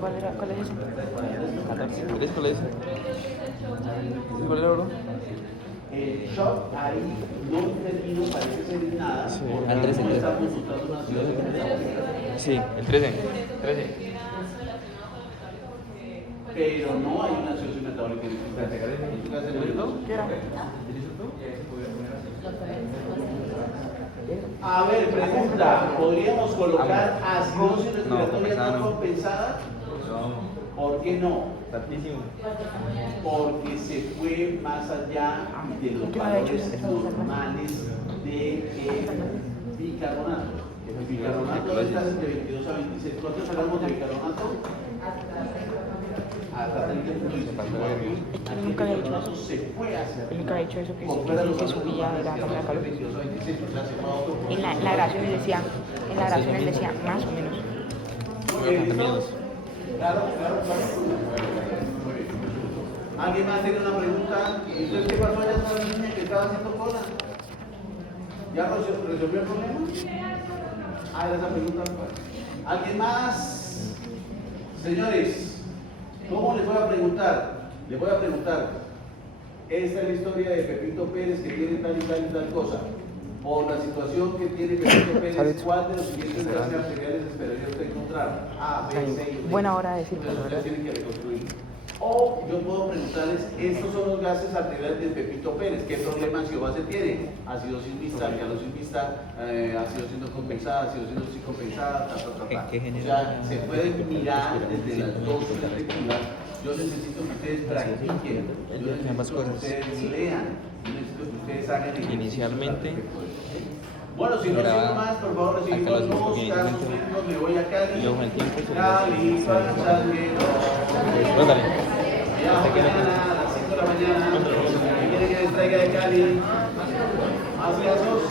¿Cuál es ese? 14. ¿Tres cuál es? ¿Cuál era, bro? El shock ahí no intervino, parece ser en nada, Sí, porque al 13, no está consultando una acidosis metabólica. Sí, el 13. Pero no hay una acidosis metabólica en tu casa. ¿En tu casa ¿Qué era? A ver, pregunta, ¿podríamos colocar acidosis respiratoria no compensada? ¿Por qué no? Tantísimo. Porque se fue más allá de los valores normales de bicarbonato. El bicarbonato está entre 22 a 26. ¿Cuántos hablamos de bicarbonato? Hasta 30 puntos. Él nunca había dicho eso. Se fue hacia Él nunca había dicho eso, que por fuera de los se subía de la valores cámara de calor. 22 a 26, o sea, se fue a otro punto. En la grabación él decía, más o menos. Claro. Muy bien. ¿Alguien más tiene una pregunta? ¿Y entonces qué pasó allá con la niña que estaba haciendo cola? ¿Ya resolvió el problema? Ah, era esa pregunta. ¿Alguien más? Señores, ¿cómo les voy a preguntar? Les voy a preguntar. Esta es la historia de Pepito Pérez que tiene tal y tal y tal cosa. Por la situación que tiene Pepito Pérez, ¿cuál de los siguientes gases arteriales esperaría usted encontrar? A, B, C y D. Buena hora de decirlo, Entonces la verdad. ustedes tienen que reconstruir. O yo puedo preguntarles, estos son los gases arteriales de Pepito Pérez, ¿qué problema ansiobase tiene? Acidosis mixta, alcalosis mixta, acidosis no compensada, acidosis no compensada, ¿Qué O genera? sea, se pueden mirar desde las dos perspectivas. Yo necesito que ustedes practiquen, yo necesito ambas que cosas. ustedes lean, yo necesito que ustedes hagan ejercicios Inicialmente, al respecto. Bueno, si no graba sigo más, por favor, recibimos alcalosis, los porque casos inicialmente- médicos, me voy a Cali. luego con el tiempo se Cali, pasajeros. Rótale. Ya mañana a las 5 de la mañana. ¿Quiere que les traiga de Cali? Más casos.